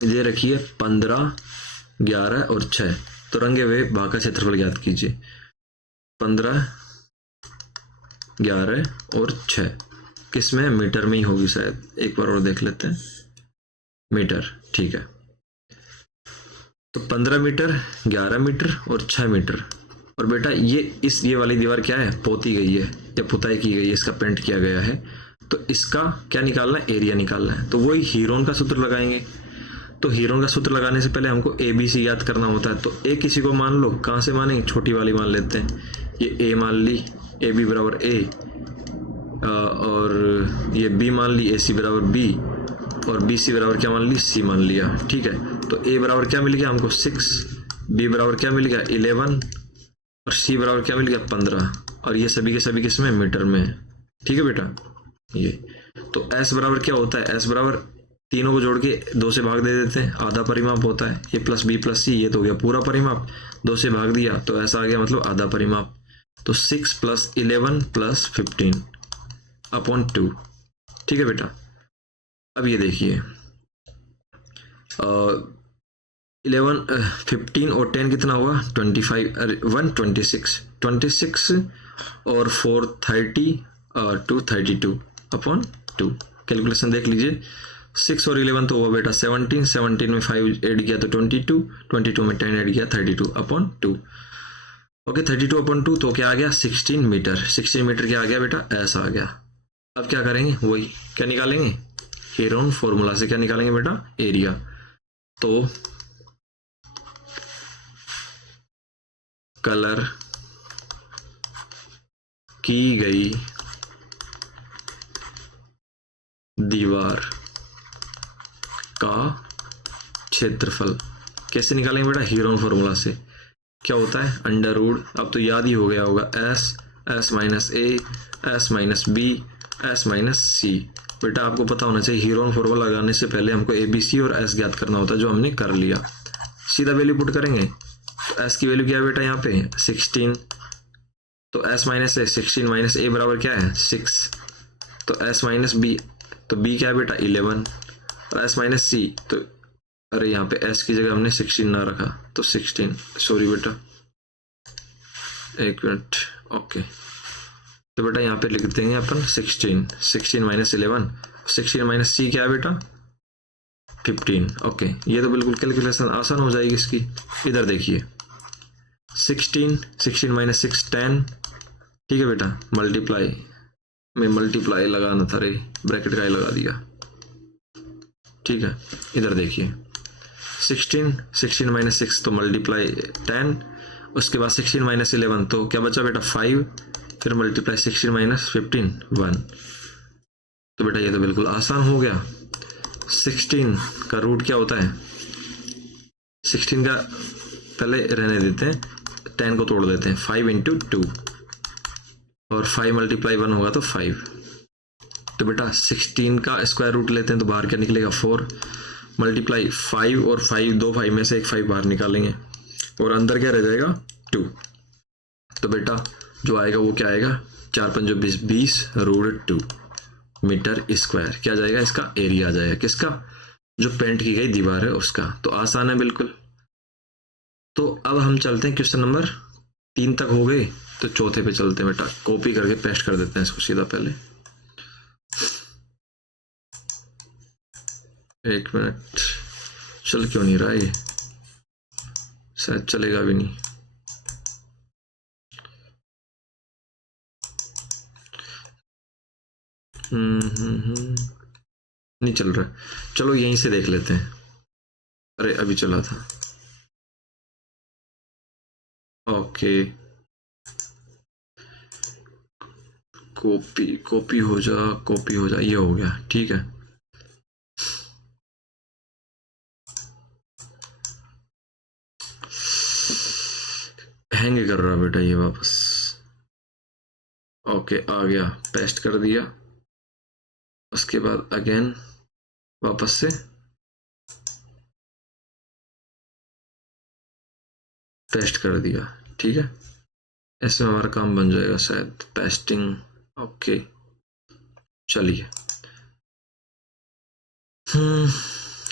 दे रखी है 15, 11 और 6। तो रंगे हुए भाग का क्षेत्रफल ज्ञात कीजिए। 15, 11 और 6 किस में, मीटर में ही होगी शायद, एक बार और देख लेते हैं। मीटर, ठीक है। तो 15 मीटर, 11 मीटर और 6 मीटर। और बेटा ये वाली दीवार क्या है, पोती गई है या पुताई की गई है, इसका पेंट किया गया है, तो इसका क्या निकालना है, एरिया निकालना है। तो वही हीरोन का सूत्र लगाएंगे। तो हीरोन का सूत्र लगाने से पहले हमको ए बी सी याद करना होता है। तो ए किसी को मान लो, कहाँ से मानेंगे, छोटी वाली मान लेते हैं, ये ए मान ली, ए बी बराबर ए, और ये बी मान ली, ए सी बराबर बी, और बी सी बराबर क्या मान ली, सी मान लिया। ठीक है, तो ए बराबर क्या मिल गया हमको 6, बी बराबर क्या मिल गया 11, और सी बराबर क्या मिल गया 15, और ये सभी के सभी किस में, मीटर में। ठीक है बेटा, ये तो एस बराबर क्या होता है, एस बराबर तीनों को जोड़ के 2 से भाग दे देते हैं, आधा परिमाप होता है। ये प्लस बी प्लस सी, ये तो हो गया पूरा परिमाप, 2 से भाग दिया तो ऐसा आ गया, मतलब आधा परिमाप। तो 6 + 11 + 15 अपॉन 2। ठीक है बेटा। अब ये देखिए 11 15 और 10 कितना हुआ 25, 126, 26 और 4 30 और 2 32 अपॉन 2। कैलकुलेशन देख लीजिए, 6 और 11 तो हुआ बेटा 17, 17 में 5 ऐड किया तो 22, 22 में 10 ऐड किया 32 अपॉन 2। ओके 32 अपॉन 2 तो क्या आ गया 16 मीटर। 16 मीटर क्या आ गया बेटा, ऐसा आ गया। अब क्या करेंगे, वही क्या निकालेंगे, हेरोन फॉर्मूला से क्या निकालेंगे बेटा, एरिया। तो कलर की गई दीवार का क्षेत्रफल कैसे निकालेंगे बेटा, हेरोन फॉर्मूला से। क्या होता है, अंडर रूट, अब तो याद ही हो गया होगा, एस माइनस ए, S minus B, S minus C. बेटा आपको पता होना चाहिए, हेरोन फॉर्मूला लगाने से पहले हमको ए बी सी और एस ज्ञात करना होता है, जो हमने कर लिया। सीधा वैल्यू पुट करेंगे तो एस की वैल्यू क्या है बेटा, यहाँ पे 16, तो एस माइनस ए, 16 माइनस ए बराबर क्या है 6, तो एस माइनस बी, तो बी क्या है बेटा 11, और एस माइनस सी, तो अरे यहाँ पे एस की जगह हमने 16 ना रखा तो 16, सॉरी बेटा, एक मिनट। ओके तो बेटा यहाँ पे लिख देंगे अपन 16, 16 माइनस 11, 16 माइनस सी क्या है बेटा 15। ओके ये तो बिल्कुल कैलकुलेशन आसान हो जाएगी इसकी। इधर देखिए 16, 16 माइनस 6 10, ठीक है बेटा, मल्टीप्लाई में मल्टीप्लाई लगाना था रे, ब्रैकेट का ही लगा दिया, ठीक है। इधर देखिए 16, 16 माइनस 6 तो मल्टीप्लाई 10, उसके बाद 16 माइनस 11 तो क्या बचा बेटा 5, फिर मल्टीप्लाई 16 माइनस 15 1। तो बेटा ये तो बिल्कुल आसान हो गया। 16 का रूट क्या होता है, 16 का पहले रहने देते हैं, 10 को तोड़ देते हैं, 5 × 2 और 5 मल्टीप्लाई 1 होगा तो 5। तो बेटा 16 का स्क्वायर रूट लेते हैं तो बाहर क्या निकलेगा 4, मल्टीप्लाई 5 और 5, 2 5 में से एक 5 बाहर निकालेंगे और अंदर क्या रह जाएगा 2। तो बेटा जो आएगा वो क्या आएगा, 4 5 20 20 √2 मीटर स्क्वायर क्या जाएगा, इसका एरिया आ जाएगा, किसका, जो पेंट की गई दीवार है उसका। तो आसान है बिल्कुल। तो अब हम चलते हैं क्वेश्चन नंबर 3 तक हो गए, तो चौथे पे चलते हैं बेटा, कॉपी करके पेस्ट कर देते हैं इसको सीधा। पहले एक मिनट, चल क्यों नहीं रहा ये, शायद चलेगा भी नहीं। नहीं चल रहा, चलो यहीं से देख लेते हैं। अरे अभी चला था, ओके कॉपी हो जा, कॉपी हो जा, ये हो गया, ठीक है। हैंग कर रहा बेटा ये वापस, ओके आ गया, पेस्ट कर दिया, उसके बाद अगेन वापस से पेस्ट कर दिया, ठीक है। ऐसे में हमारा काम बन जाएगा शायद, पेस्टिंग, ओके चलिए।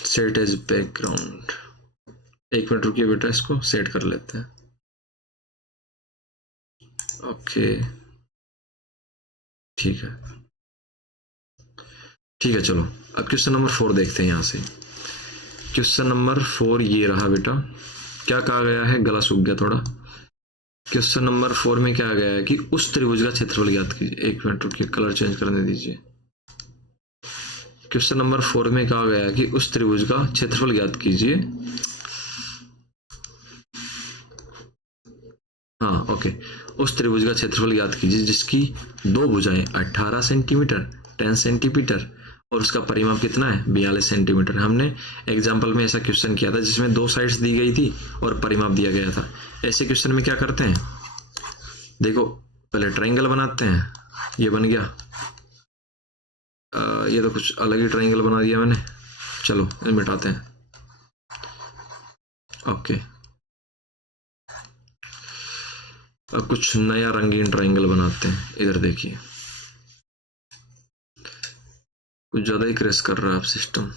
सेट एज बैकग्राउंड, एक मिनट रुकिए बेटा, इसको सेट कर लेते हैं, ओके ठीक है ठीक है। चलो अब क्वेश्चन नंबर 4 देखते हैं। यहाँ से क्वेश्चन नंबर 4 ये रहा बेटा, क्या कहा गया है, गला सूख गया थोड़ा। क्वेश्चन नंबर 4 में क्या गया है कि उस त्रिभुज का क्षेत्रफल ज्ञात कीजिए। एक मिनट रुकिए, कलर चेंज करने दीजिए। क्वेश्चन नंबर 4 में कहा गया है कि उस त्रिभुज का क्षेत्रफल ज्ञात कीजिए। हाँ ओके, उस त्रिभुज का क्षेत्रफल ज्ञात कीजिए जिसकी दो भुजाएं 18 सेंटीमीटर 10 सेंटीमीटर और उसका परिमाप कितना है 42 सेंटीमीटर। हमने एग्जाम्पल में ऐसा क्वेश्चन किया था जिसमें दो साइड्स दी गई थी और परिमाप दिया गया था। ऐसे क्वेश्चन में क्या करते हैं, देखो पहले ट्रायंगल बनाते हैं, ये बन गया, ये तो कुछ अलग ही ट्रायंगल बना दिया मैंने, चलो इन्हें मिटाते हैं। ओके, अब कुछ नया रंगीन ट्रायंगल बनाते हैं। इधर देखिए, कुछ ज्यादा ही क्रैश कर रहा है अब सिस्टम।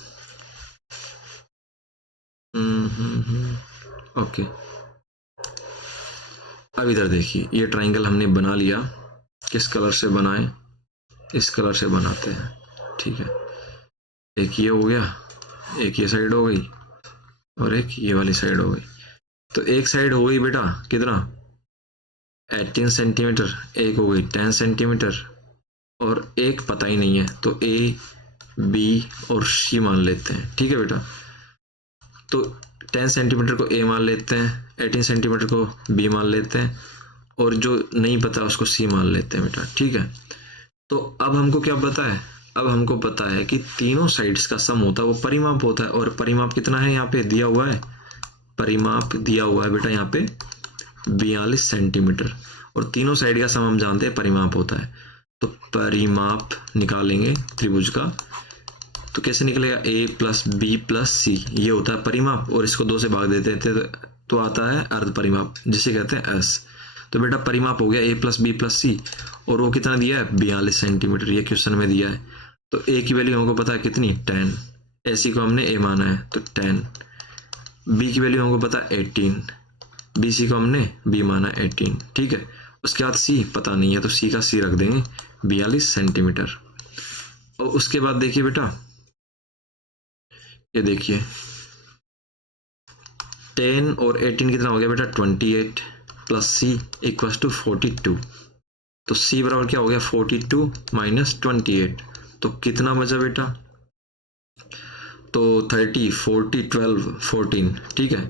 ओके, अब इधर देखिए, ये ट्रायंगल हमने बना लिया। किस कलर से बनाएं? इस कलर से बनाते हैं, ठीक है। एक ये हो गया, एक ये साइड हो गई, और एक ये वाली साइड हो गई। तो एक साइड हो गई बेटा कितना, 18 सेंटीमीटर, एक हो गई 10 सेंटीमीटर, और एक पता ही नहीं है, तो ए बी और सी मान लेते हैं, ठीक है बेटा। तो 10 सेंटीमीटर को ए मान लेते हैं, 18 सेंटीमीटर को बी मान लेते हैं, और जो नहीं पता उसको सी मान लेते हैं बेटा, ठीक है। तो अब हमको क्या पता है? अब हमको पता है कि तीनों साइड्स का सम होता है वो परिमाप होता है, और परिमाप कितना है यहाँ पे दिया हुआ है, परिमाप दिया हुआ है बेटा यहाँ पे 42 सेंटीमीटर, और तीनों साइड का सम हम जानते हैं परिमाप होता है। तो परिमाप निकालेंगे त्रिभुज का, तो कैसे निकलेगा, a प्लस बी प्लस सी, ये होता है परिमाप, और इसको 2 से भाग देते थे तो आता है अर्ध परिमाप, जिसे कहते हैं s। तो बेटा परिमाप हो गया a प्लस बी प्लस सी, और वो कितना दिया है 42 सेंटीमीटर, ये क्वेश्चन में दिया है। तो a की वैल्यू हमको पता है कितनी, 10, ऐसी को हमने a माना है तो 10, b की वैल्यू हमको पता है 18, bc को हमने b माना 18, ठीक है। उसके बाद c पता नहीं है, तो c का c रख देंगे 42 सेंटीमीटर। और उसके बाद देखिए बेटा, ये देखिए 10 और 18 कितना हो गया बेटा, 28 प्लस c इक्वल्स टू 42। तो c बराबर क्या हो गया, 42 माइनस 28, तो कितना बचा बेटा, तो 30, 40, 12, 14, ठीक है।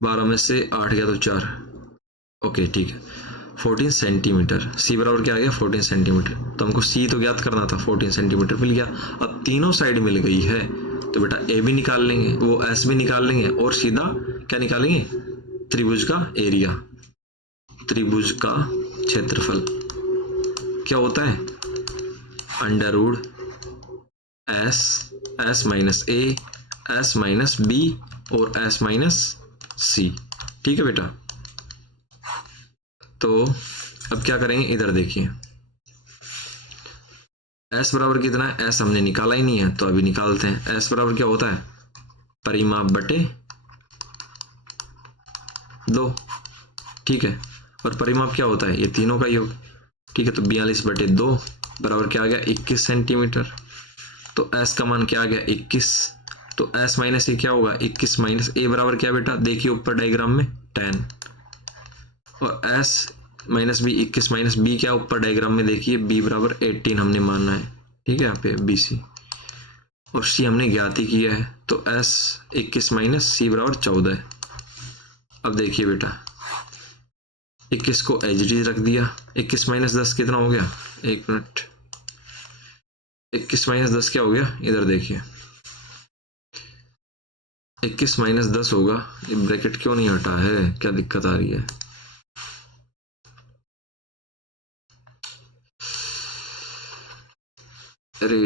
12 में से 8 गया तो 4, ओके ठीक है। 14 सेंटीमीटर, c बराबर क्या आ गया 14 सेंटीमीटर। तो हमको c तो ज्ञात करना था, 14 सेंटीमीटर मिल गया। अब तीनों साइड मिल गई है, तो बेटा a भी निकाल लेंगे, वो s भी निकाल लेंगे, और सीधा क्या निकालेंगे, त्रिभुज का एरिया, त्रिभुज का क्षेत्रफल क्या होता है, under root s minus a, s minus b और s माइनस c, ठीक है बेटा। तो अब क्या करेंगे, इधर देखिए s बराबर कितना है, s हमने निकाला ही नहीं है तो अभी निकालते हैं। s बराबर क्या होता है, परिमाप बटे 2, ठीक है। और परिमाप क्या होता है, ये तीनों का योग, ठीक है। तो 42 बटे 2 बराबर क्या आ गया 21 सेंटीमीटर। तो s का मान क्या आ गया 21, तो s माइनस ए क्या होगा 21 माइनस a बराबर क्या बेटा, देखिए ऊपर डायग्राम में 10, और s minus b 21 minus b क्या ऊपर डायग्राम में देखिए b बराबर 18 हमने मानना है, ठीक है। यहाँ पे BC और c हमने ज्ञात ही किया है, तो s 21 माइनस c बराबर 14 है। अब देखिए बेटा 21 को एज इट इज रख दिया, 21 माइनस 10 कितना हो गया, एक मिनट, 21 माइनस 10 क्या हो गया, इधर देखिए 21 माइनस 10 होगा, ये ब्रैकेट क्यों नहीं हटा है, क्या दिक्कत आ रही है। अरे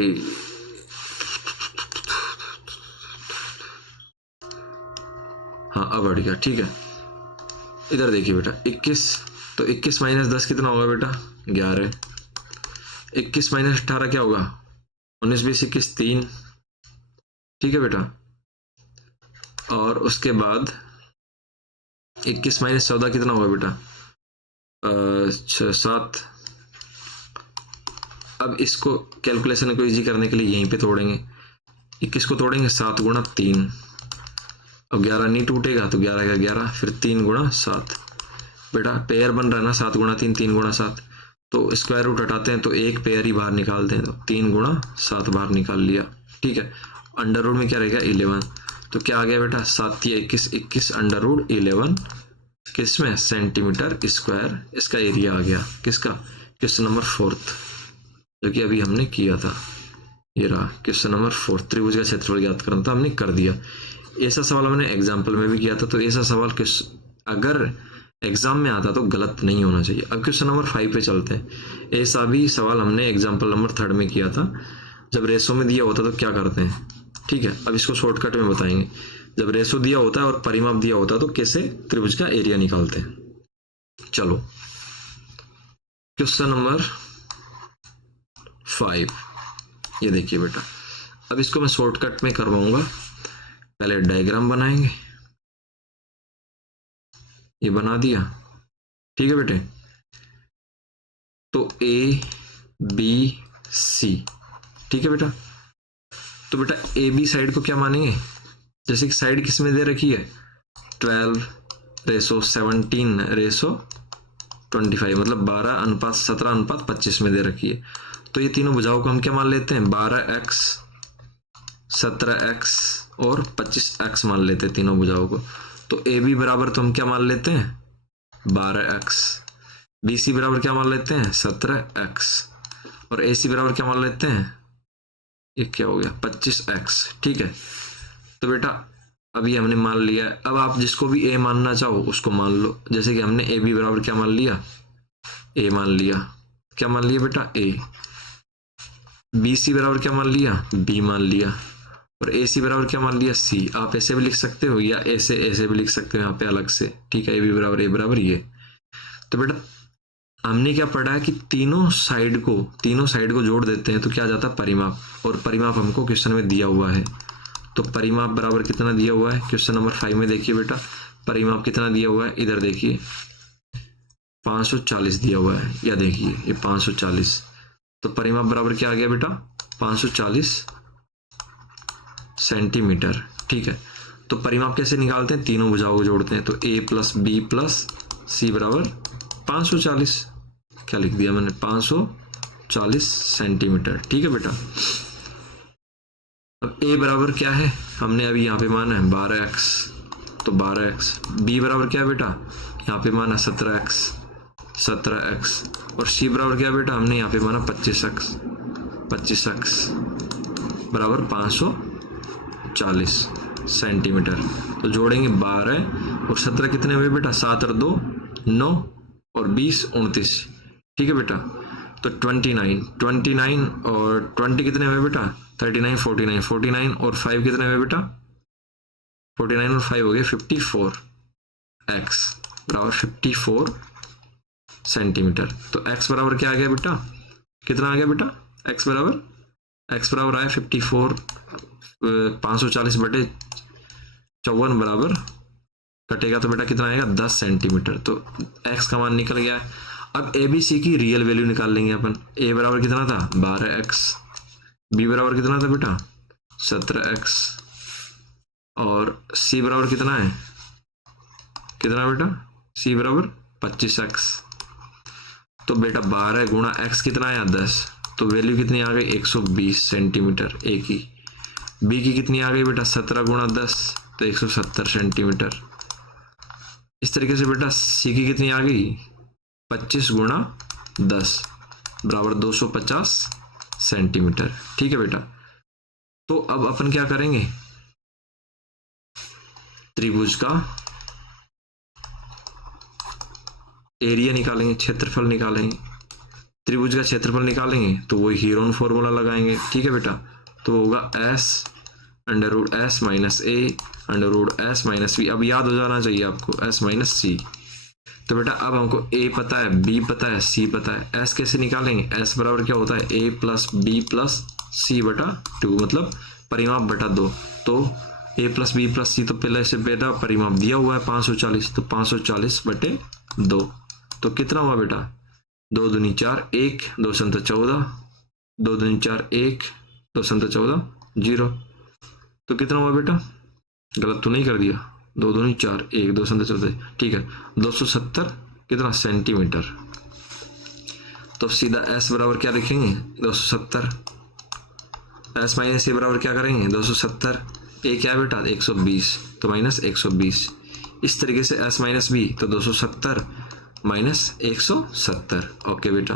हाँ अब हट गया, ठीक है। इधर देखिए बेटा 21, तो 21 माइनस 10 कितना होगा बेटा 11, 21 माइनस 18 क्या होगा 19 20 21 3, ठीक है बेटा। और उसके बाद 21 माइनस 14 कितना होगा बेटा 7। अब इसको कैलकुलेशन को इजी करने के लिए यहीं पे तोड़ेंगे, 21 को तोड़ेंगे 7 गुणा 3, अब 11 नहीं टूटेगा तो 11 का 11, फिर 3 गुणा 7, बेटा पेयर बन रहा है ना 7 गुणा 3 3 गुणा 7, तो स्क्वायर रूट हटाते हैं तो एक पेयर ही बाहर निकालते हैं, तो 3 गुणा 7 बाहर निकाल लिया, ठीक है। अंडर रूट में क्या रहेगा 11, तो क्या आ गया बेटा 7 या 21, 21 अंडर रूट 11 किसमें सेंटीमीटर स्क्वायर, इसका एरिया आ गया किसका, क्वेश्चन नंबर 4 जो कि अभी हमने किया था। ये रहा क्वेश्चन नंबर 4, त्रिभुज का क्षेत्रफल ज्ञात करना था, हमने कर दिया। ऐसा सवाल हमने एग्जाम्पल में भी किया था, तो ऐसा सवाल अगर एग्जाम में आता तो गलत नहीं होना चाहिए। अब क्वेश्चन नंबर 5 पे चलते हैं। ऐसा भी सवाल हमने एग्जाम्पल नंबर 3 में किया था, जब रेशो में दिया होता तो क्या करते हैं, ठीक है, अब इसको शॉर्टकट में बताएंगे। जब रेशो दिया होता है और परिमाप दिया होता है तो कैसे त्रिभुज का एरिया निकालते हैं। चलो क्वेश्चन नंबर 5, ये देखिए बेटा, अब इसको मैं शॉर्टकट में करवाऊंगा। पहले डायग्राम बनाएंगे, ये बना दिया, ठीक है बेटे। तो ए बी सी, ठीक है बेटा। तो बेटा ए बी साइड को क्या मानेंगे, जैसे कि साइड किस में दे रखी है 12:17:25, मतलब 12:17:25 में दे रखी है। तो ये तीनों भुजाओं को हम क्या मान लेते हैं 12x, 17x और 25x मान लेते हैं तीनों भुजाओं को। तो ए बी बराबर तो हम क्या मान लेते हैं 12x, बी सी बराबर क्या मान लेते हैं 17x और ए सी बराबर क्या मान लेते हैं, ये क्या हो गया 25x, ठीक है। तो बेटा अभी हमने मान लिया है, अब आप जिसको भी ए मानना चाहो उसको मान लो। जैसे कि हमने ए बी बराबर क्या मान लिया, ए मान लिया, क्या मान लिया बेटा ए। बी सी बराबर क्या मान लिया, बी मान लिया, और ए सी बराबर क्या मान लिया सी। आप ऐसे भी लिख सकते हो या ऐसे ऐसे भी लिख सकते हो यहाँ पे अलग से, ठीक है। ए बी बराबर ए बराबर ये। तो बेटा हमने क्या पढ़ा है कि तीनों साइड को जोड़ देते हैं तो क्या आ जाता है परिमाप, और परिमाप हमको क्वेश्चन में दिया हुआ है। तो परिमाप बराबर कितना दिया हुआ है क्वेश्चन नंबर 5 में, देखिए बेटा परिमाप कितना दिया हुआ है, इधर देखिए 540 दिया हुआ है, या देखिए ये 540। तो परिमाप बराबर क्या आ गया बेटा 540 सेंटीमीटर, ठीक है। तो परिमाप कैसे निकालते हैं, तीनों भुजाओं को जोड़ते हैं। तो a प्लस बी प्लस सी बराबर 540, क्या लिख दिया मैंने 540 सेंटीमीटर, ठीक है बेटा। अब a बराबर क्या है, हमने अभी यहाँ पे माना है 12x, तो 12x। b बराबर क्या है बेटा, यहाँ पे माना 17x, 17x, और c बराबर क्या है बेटा, हमने यहाँ पे माना 25x, 25x बराबर 540 सेंटीमीटर। तो जोड़ेंगे 12 और 17 कितने हुए बेटा, 7 और 2 9 और 20 29, ठीक है बेटा। तो 29 और 20 कितने हुए बेटा 39, 49 और 5 कितने हुए बेटा 49 और 5 हो गए 54, x बराबर 54 सेंटीमीटर। तो x बराबर क्या आ गया बेटा, कितना आ गया बेटा x बराबर आया 54, 540 बटे 54 बराबर कटेगा तो बेटा कितना आएगा 10 सेंटीमीटर। तो x का मान निकल गया है। अब ए बी सी की रियल वैल्यू निकाल लेंगे अपन। a बराबर कितना था 12x, b बराबर कितना था बेटा 17x, और c बराबर कितना है, कितना बेटा c बराबर 25x। तो बेटा 12 गुणा x कितना आया 10, तो वैल्यू कितनी आ गई 120 सेंटीमीटर a की। b की कितनी आ गई बेटा 17 गुणा 10, तो 170 सेंटीमीटर। इस तरीके से बेटा c की कितनी आ गई 25 गुणा 10 बराबर 250 सेंटीमीटर, ठीक है बेटा। तो अब अपन क्या करेंगे, त्रिभुज का एरिया निकालेंगे, क्षेत्रफल निकालेंगे। त्रिभुज का क्षेत्रफल निकालेंगे तो वही हीरोन फॉर्मूला लगाएंगे, ठीक है बेटा। तो होगा s √s minus a √s minus b। अब याद हो जाना चाहिए आपको s माइनस c। तो बेटा अब हमको a पता है, b पता है, c पता है। s कैसे निकालेंगे, s बराबर क्या होता है a plus b plus c बटा 2, मतलब परिमाप बटा 2। तो a plus b plus c, तो पहले से बेटा परिमाप दिया हुआ है 540, तो 540 बटे 2। तो कितना हुआ बेटा 2 दूनी 4, 1 2 संत 14, 2 दूनी 4 1 2 संत 14 0। तो कितना हुआ बेटा, गलत तो नहीं कर दिया, 2 दूनी 4 1 2 संत 14, ठीक है 270 कितना सेंटीमीटर। तो सीधा s बराबर क्या लिखेंगे 270, s माइनस a बराबर क्या करेंगे 270, a क्या है बेटा 120, तो माइनस 120। इस तरीके से s माइनस b, तो 270 माइनस 170, ओके बेटा।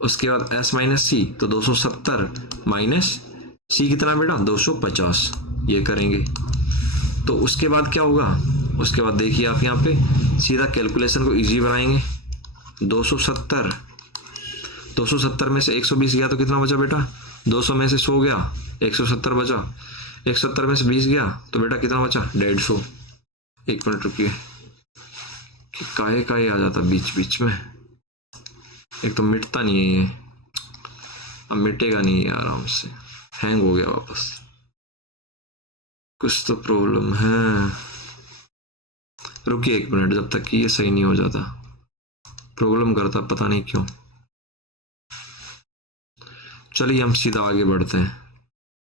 उसके बाद s माइनस c, तो 270 माइनस c कितना बेटा 250, ये करेंगे। तो उसके बाद क्या होगा, उसके बाद देखिए आप यहाँ पे सीधा कैलकुलेशन को इजी बनाएंगे। 270 में से 120 गया तो कितना बचा बेटा, 200 में से 100 गया 170 बचा, 170 में से 20 गया तो बेटा कितना बचा 150। 1 मिनट रुकिए, काहे आ जाता बीच बीच में, एक तो मिटता नहीं है ये, अब मिटेगा नहीं है आराम से, हैंग हो गया वापस, कुछ तो प्रॉब्लम है। रुकिए 1 मिनट, जब तक कि ये सही नहीं हो जाता प्रॉब्लम करता पता नहीं क्यों। चलिए हम सीधा आगे बढ़ते हैं।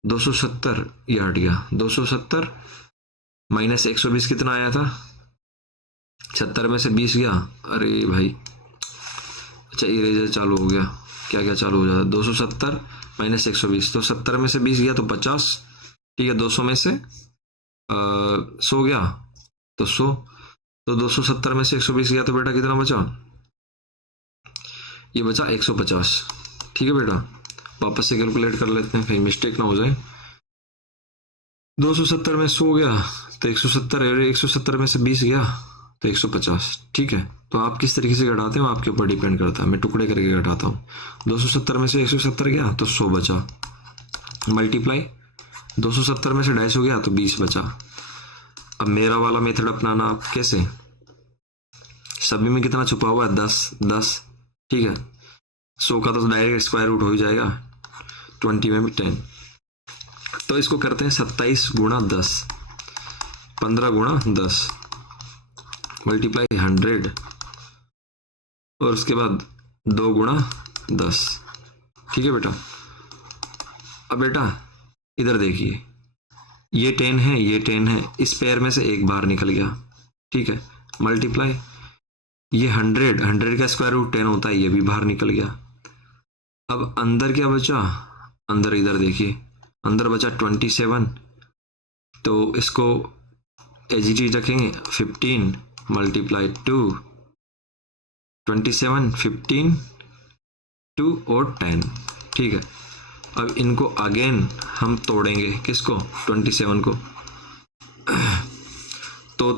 270 ये हट गया, 270 माइनस 120 कितना आया था, 76 में से 20 गया, अरे भाई अच्छा इरेजर चालू हो गया, क्या क्या चालू हो जाता है, 270 माइनस 120, तो 70 में से 20 गया तो 50, ठीक है 200 में से 100 गया तो 100, तो 270 में से 120 गया तो बेटा कितना बचा, ये बचा 150, ठीक है बेटा। वापस से कैलकुलेट कर लेते हैं कहीं मिस्टेक ना हो जाए। 270 में 100 गया तो 170, 170 में से 20 गया तो 150, ठीक है। तो आप किस तरीके से घटाते हो आपके ऊपर डिपेंड करता है, मैं टुकड़े करके घटाता हूँ। 270 में से 170 गया तो 100 बचा, मल्टीप्लाई 270 में से 250 गया तो 20 बचा। अब मेरा वाला मेथड अपनाना आप कैसे, सभी में कितना छुपा हुआ है 10 10, ठीक है 100 का तो डायरेक्ट स्क्वायर रूट हो ही जाएगा, 20 में भी 10, तो इसको करते हैं 27 गुणा 10, 15 गुणा 10 मल्टीप्लाई 100 और उसके बाद 2 गुणा 10, ठीक है बेटा। अब बेटा इधर देखिए, ये 10 है ये 10 है, इस पेयर में से एक बाहर निकल गया, ठीक है मल्टीप्लाई ये 100 का स्क्वायर रूट 10 होता है, ये भी बाहर निकल गया। अब अंदर क्या बचा, अंदर इधर देखिए अंदर बचा 27, तो इसको एजीटी रखेंगे 15 मल्टीप्लाई 2, 27 15 2 और 10, ठीक है। अब इनको अगेन हम तोड़ेंगे, किसको 27 को, तो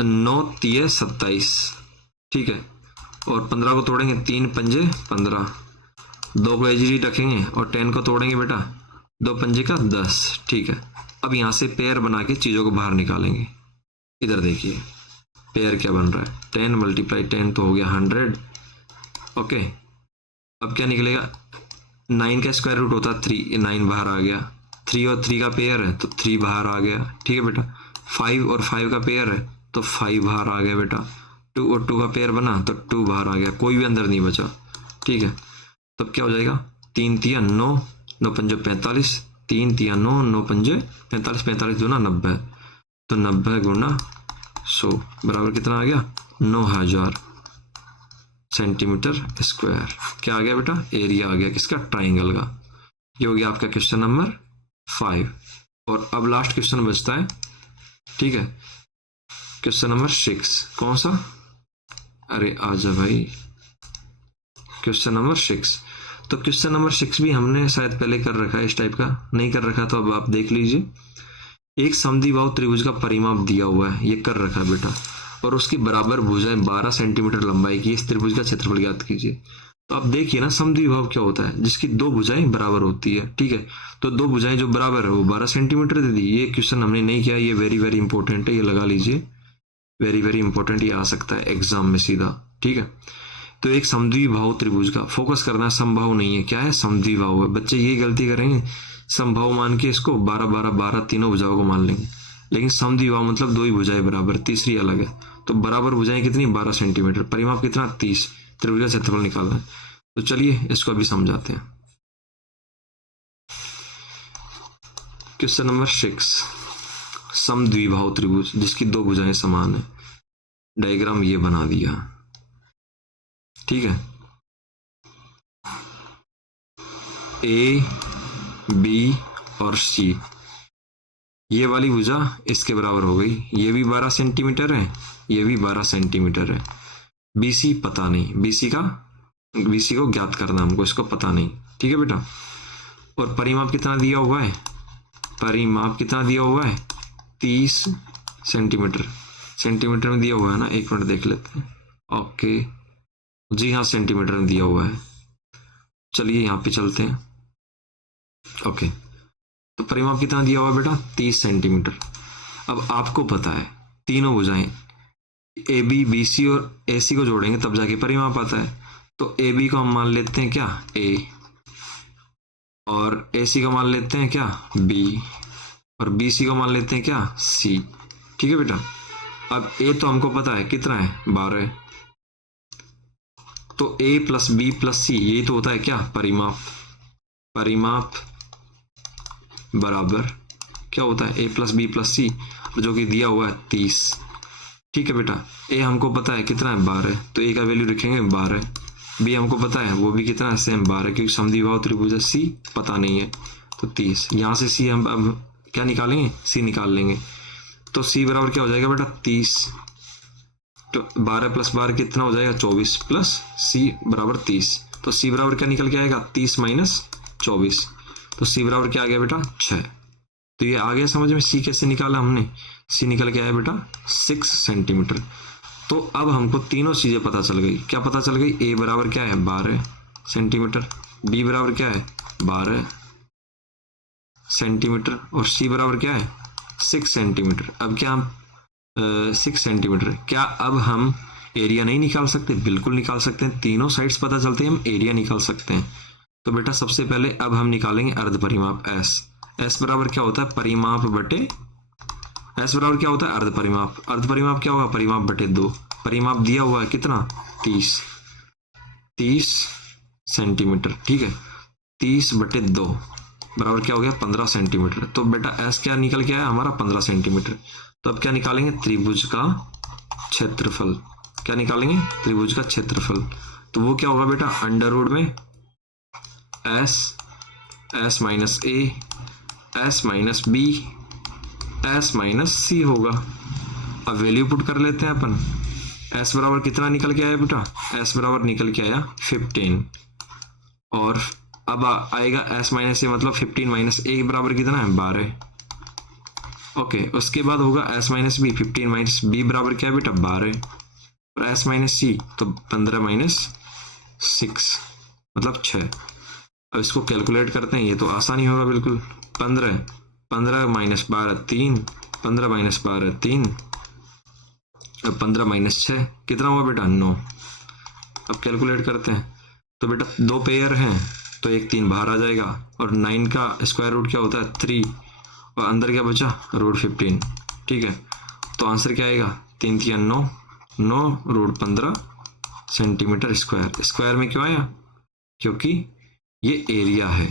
9 तिये 27, ठीक है और 15 को तोड़ेंगे 3 पंजे 15, 2 को एजीटी रखेंगे और 10 को तोड़ेंगे बेटा 2 पंजे का 10, ठीक है। अब यहाँ से पेयर बना के चीज़ों को बाहर निकालेंगे। इधर देखिए पेयर क्या बन रहा है, 10 मल्टीप्लाई 10 तो हो गया 100, ओके। अब क्या निकलेगा, 9 का स्क्वायर रूट होता है 3, 9 बाहर आ गया, 3 और 3 का पेयर है तो 3 बाहर आ गया, ठीक है बेटा। 5 और 5 का पेयर है तो 5 बाहर आ गया बेटा, 2 और 2 का पेयर बना तो 2 बाहर आ गया, कोई भी अंदर नहीं बचा, ठीक है। तब क्या हो जाएगा, 3 तिया 9, 9 पंजे 45, 3 तिया 9, 9 पंजे 45, 45 दूना 90, तो 90 गुना 100 बराबर कितना आ गया 9000 सेंटीमीटर स्क्वायर। क्या आ गया बेटा, एरिया आ गया किसका, ट्राइंगल का। ये हो गया आपका क्वेश्चन नंबर 5। और अब लास्ट क्वेश्चन बचता है, ठीक है क्वेश्चन नंबर 6, कौन सा, अरे आजा भाई, क्वेश्चन नंबर 6। तो क्वेश्चन नंबर 6 भी हमने शायद पहले कर रखा है, इस टाइप का नहीं कर रखा तो अब आप देख लीजिए। एक समद्विबाहु त्रिभुज का परिमाप दिया हुआ है, ये कर रखा है बेटा, और उसकी बराबर भुजाएं 12 सेंटीमीटर लंबाई की, इस त्रिभुज का क्षेत्रफल ज्ञात कीजिए। तो आप देखिए ना समद्विबाहु क्या होता है, जिसकी 2 भुजाएं बराबर होती है, ठीक है। तो 2 भुजाएं जो बराबर है वो 12 सेंटीमीटर दे दी। ये क्वेश्चन हमने नहीं किया, ये वेरी वेरी इंपॉर्टेंट है, ये लगा लीजिए, वेरी वेरी इंपॉर्टेंट, ये आ सकता है एग्जाम में सीधा, ठीक है। तो एक समद्विबाहु त्रिभुज का फोकस करना, समबाहु नहीं है, क्या है समद्विबाहु है। बच्चे यही गलती करेंगे, समबाहु मान के इसको 12 12 12 तीनों भुजाओं को मान लेंगे, लेकिन समद्विबाहु मतलब 2 ही भुजाएं बराबर, तीसरी अलग है। तो बराबर भुजाएं कितनी 12 सेंटीमीटर, परिमाप कितना 30, त्रिभुज का क्षेत्रफल निकालना है। तो चलिए इसको अभी समझाते हैं। क्वेश्चन नंबर 6, समद्विबाहु त्रिभुज जिसकी 2 भुजाएं समान है, डायग्राम ये बना दिया, ठीक है। ए बी और सी, ये वाली भुजा इसके बराबर हो गई, ये भी 12 सेंटीमीटर है, ये भी 12 सेंटीमीटर है। बीसी पता नहीं, बीसी को ज्ञात करना हमको, इसको पता नहीं, ठीक है बेटा। और परिमाप कितना दिया हुआ है, परिमाप कितना दिया हुआ है 30 सेंटीमीटर, सेंटीमीटर में दिया हुआ है ना, 1 मिनट देख लेते हैं, ओके जी हाँ सेंटीमीटर में दिया हुआ है। चलिए यहाँ पे चलते हैं, ओके। तो परिमाप कितना दिया हुआ बेटा 30 सेंटीमीटर। अब आपको पता है तीनों भुजाएं ए बी बी सी और ए सी को जोड़ेंगे तब जाके परिमाप आता है। तो ए बी को हम मान लेते हैं क्या ए, और ए सी को मान लेते हैं क्या बी, और बी सी को मान लेते हैं क्या सी। ठीक है बेटा। अब ए तो हमको पता है कितना है 12, तो ए प्लस बी प्लस सी यही तो होता है क्या परिमाप। परिमाप बराबर क्या होता है ए प्लस बी प्लस सी, जो कि दिया हुआ है 30। ठीक है बेटा। ए हमको पता है कितना है 12, तो ए का वैल्यू रखेंगे 12। बी हमको पता है वो भी कितना है सेम 12, क्योंकि समद्विबाहु त्रिभुज है। सी पता नहीं है तो 30। यहाँ से सी हम अब क्या निकालेंगे सी निकाल लेंगे। तो सी बराबर क्या हो जाएगा बेटा 30, तो 12 प्लस 12 कितना हो जाएगा 24, प्लस सी बराबर 30। तो सी बराबर क्या निकल के आएगा 30 माइनस 24, तो सी बराबर क्या आ गया बेटा 6। तो ये आ गया समझ में सी कैसे निकाला हमने। सी निकल के आया बेटा 6 सेंटीमीटर। तो अब हमको तीनों चीजें पता चल गई। क्या पता चल गई, ए बराबर क्या है 12 सेंटीमीटर, बी बराबर क्या है 12 सेंटीमीटर, और सी बराबर क्या है 6 सेंटीमीटर। अब क्या हम 6 सेंटीमीटर, क्या अब हम एरिया नहीं निकाल सकते? बिल्कुल निकाल सकते हैं। तीनों साइड्स पता चलते हैं, हम एरिया निकाल सकते हैं। तो बेटा सबसे पहले अब हम निकालेंगे अर्ध परिमाप एस। एस बराबर क्या होता है परिमाप बटे, एस बराबर क्या होता है अर्ध परिमाप। अर्ध परिमाप क्या होगा परिमाप बटे 2। परिमाप दिया हुआ है कितना 30 सेंटीमीटर। ठीक है, 30 बटे 2 बराबर क्या हो गया 15 सेंटीमीटर। तो बेटा एस क्या निकल के आया हमारा 15 सेंटीमीटर। तो अब क्या निकालेंगे त्रिभुज का क्षेत्रफल। क्या निकालेंगे त्रिभुज का क्षेत्रफल। तो वो क्या होगा बेटा अंडर रूट में एस माइनस ए, S minus B, S minus C होगा। अब वैल्यू पुट कर लेते हैं अपन। एस बराबर कितना निकल के आया बेटा, एस बराबर निकल के आया 15, और अब आएगा एस माइनस ए मतलब 15 माइनस ए बराबर कितना है 12। ओके, उसके बाद होगा S minus b, 15 minus b बराबर क्या है बेटा 12, और एस माइनस सी तो 15 माइनस 6 मतलब 6। अब इसको कैलकुलेट करते हैं, ये तो आसानी होगा बिल्कुल। 15 माइनस 12 3, 15 माइनस 12 3, अब 15 माइनस 6 कितना हुआ बेटा 9। अब कैलकुलेट करते हैं, तो बेटा 2 पेयर हैं तो 1 3 बाहर आ जाएगा, और 9 का स्क्वायर रूट क्या होता है 3, और अंदर क्या बचा रूट 15। ठीक है, तो आंसर क्या आएगा 3 3 9, 9 रूट 15 सेंटीमीटर स्क्वायर। स्क्वायर में क्यों आया, क्योंकि ये एरिया है,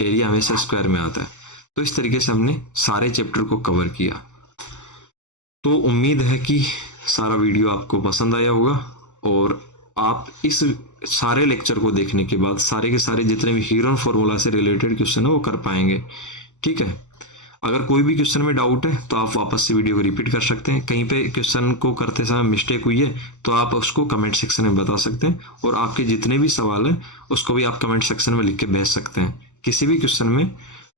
एरिया हमेशा स्क्वायर में आता है। तो इस तरीके से हमने सारे चैप्टर को कवर किया। तो उम्मीद है कि सारा वीडियो आपको पसंद आया होगा, और आप इस सारे लेक्चर को देखने के बाद सारे के सारे जितने भी हीरोन फॉर्मूला से रिलेटेड क्वेश्चन है वो कर पाएंगे। ठीक है, अगर कोई भी क्वेश्चन में डाउट है तो आप वापस से वीडियो को रिपीट कर सकते हैं। कहीं पे क्वेश्चन को करते समय मिस्टेक हुई है तो आप उसको कमेंट सेक्शन में बता सकते हैं, और आपके जितने भी सवाल हैं उसको भी आप कमेंट सेक्शन में लिख के भेज सकते हैं। किसी भी क्वेश्चन में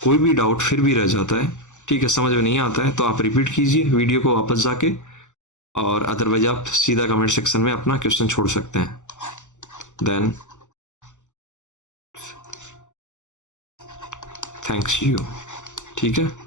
कोई भी डाउट फिर भी रह जाता है, ठीक है, समझ में नहीं आता है, तो आप रिपीट कीजिए वीडियो को वापस जाके, और अदरवाइज आप सीधा कमेंट सेक्शन में अपना क्वेश्चन छोड़ सकते हैं। Then thanks you. ठीक है।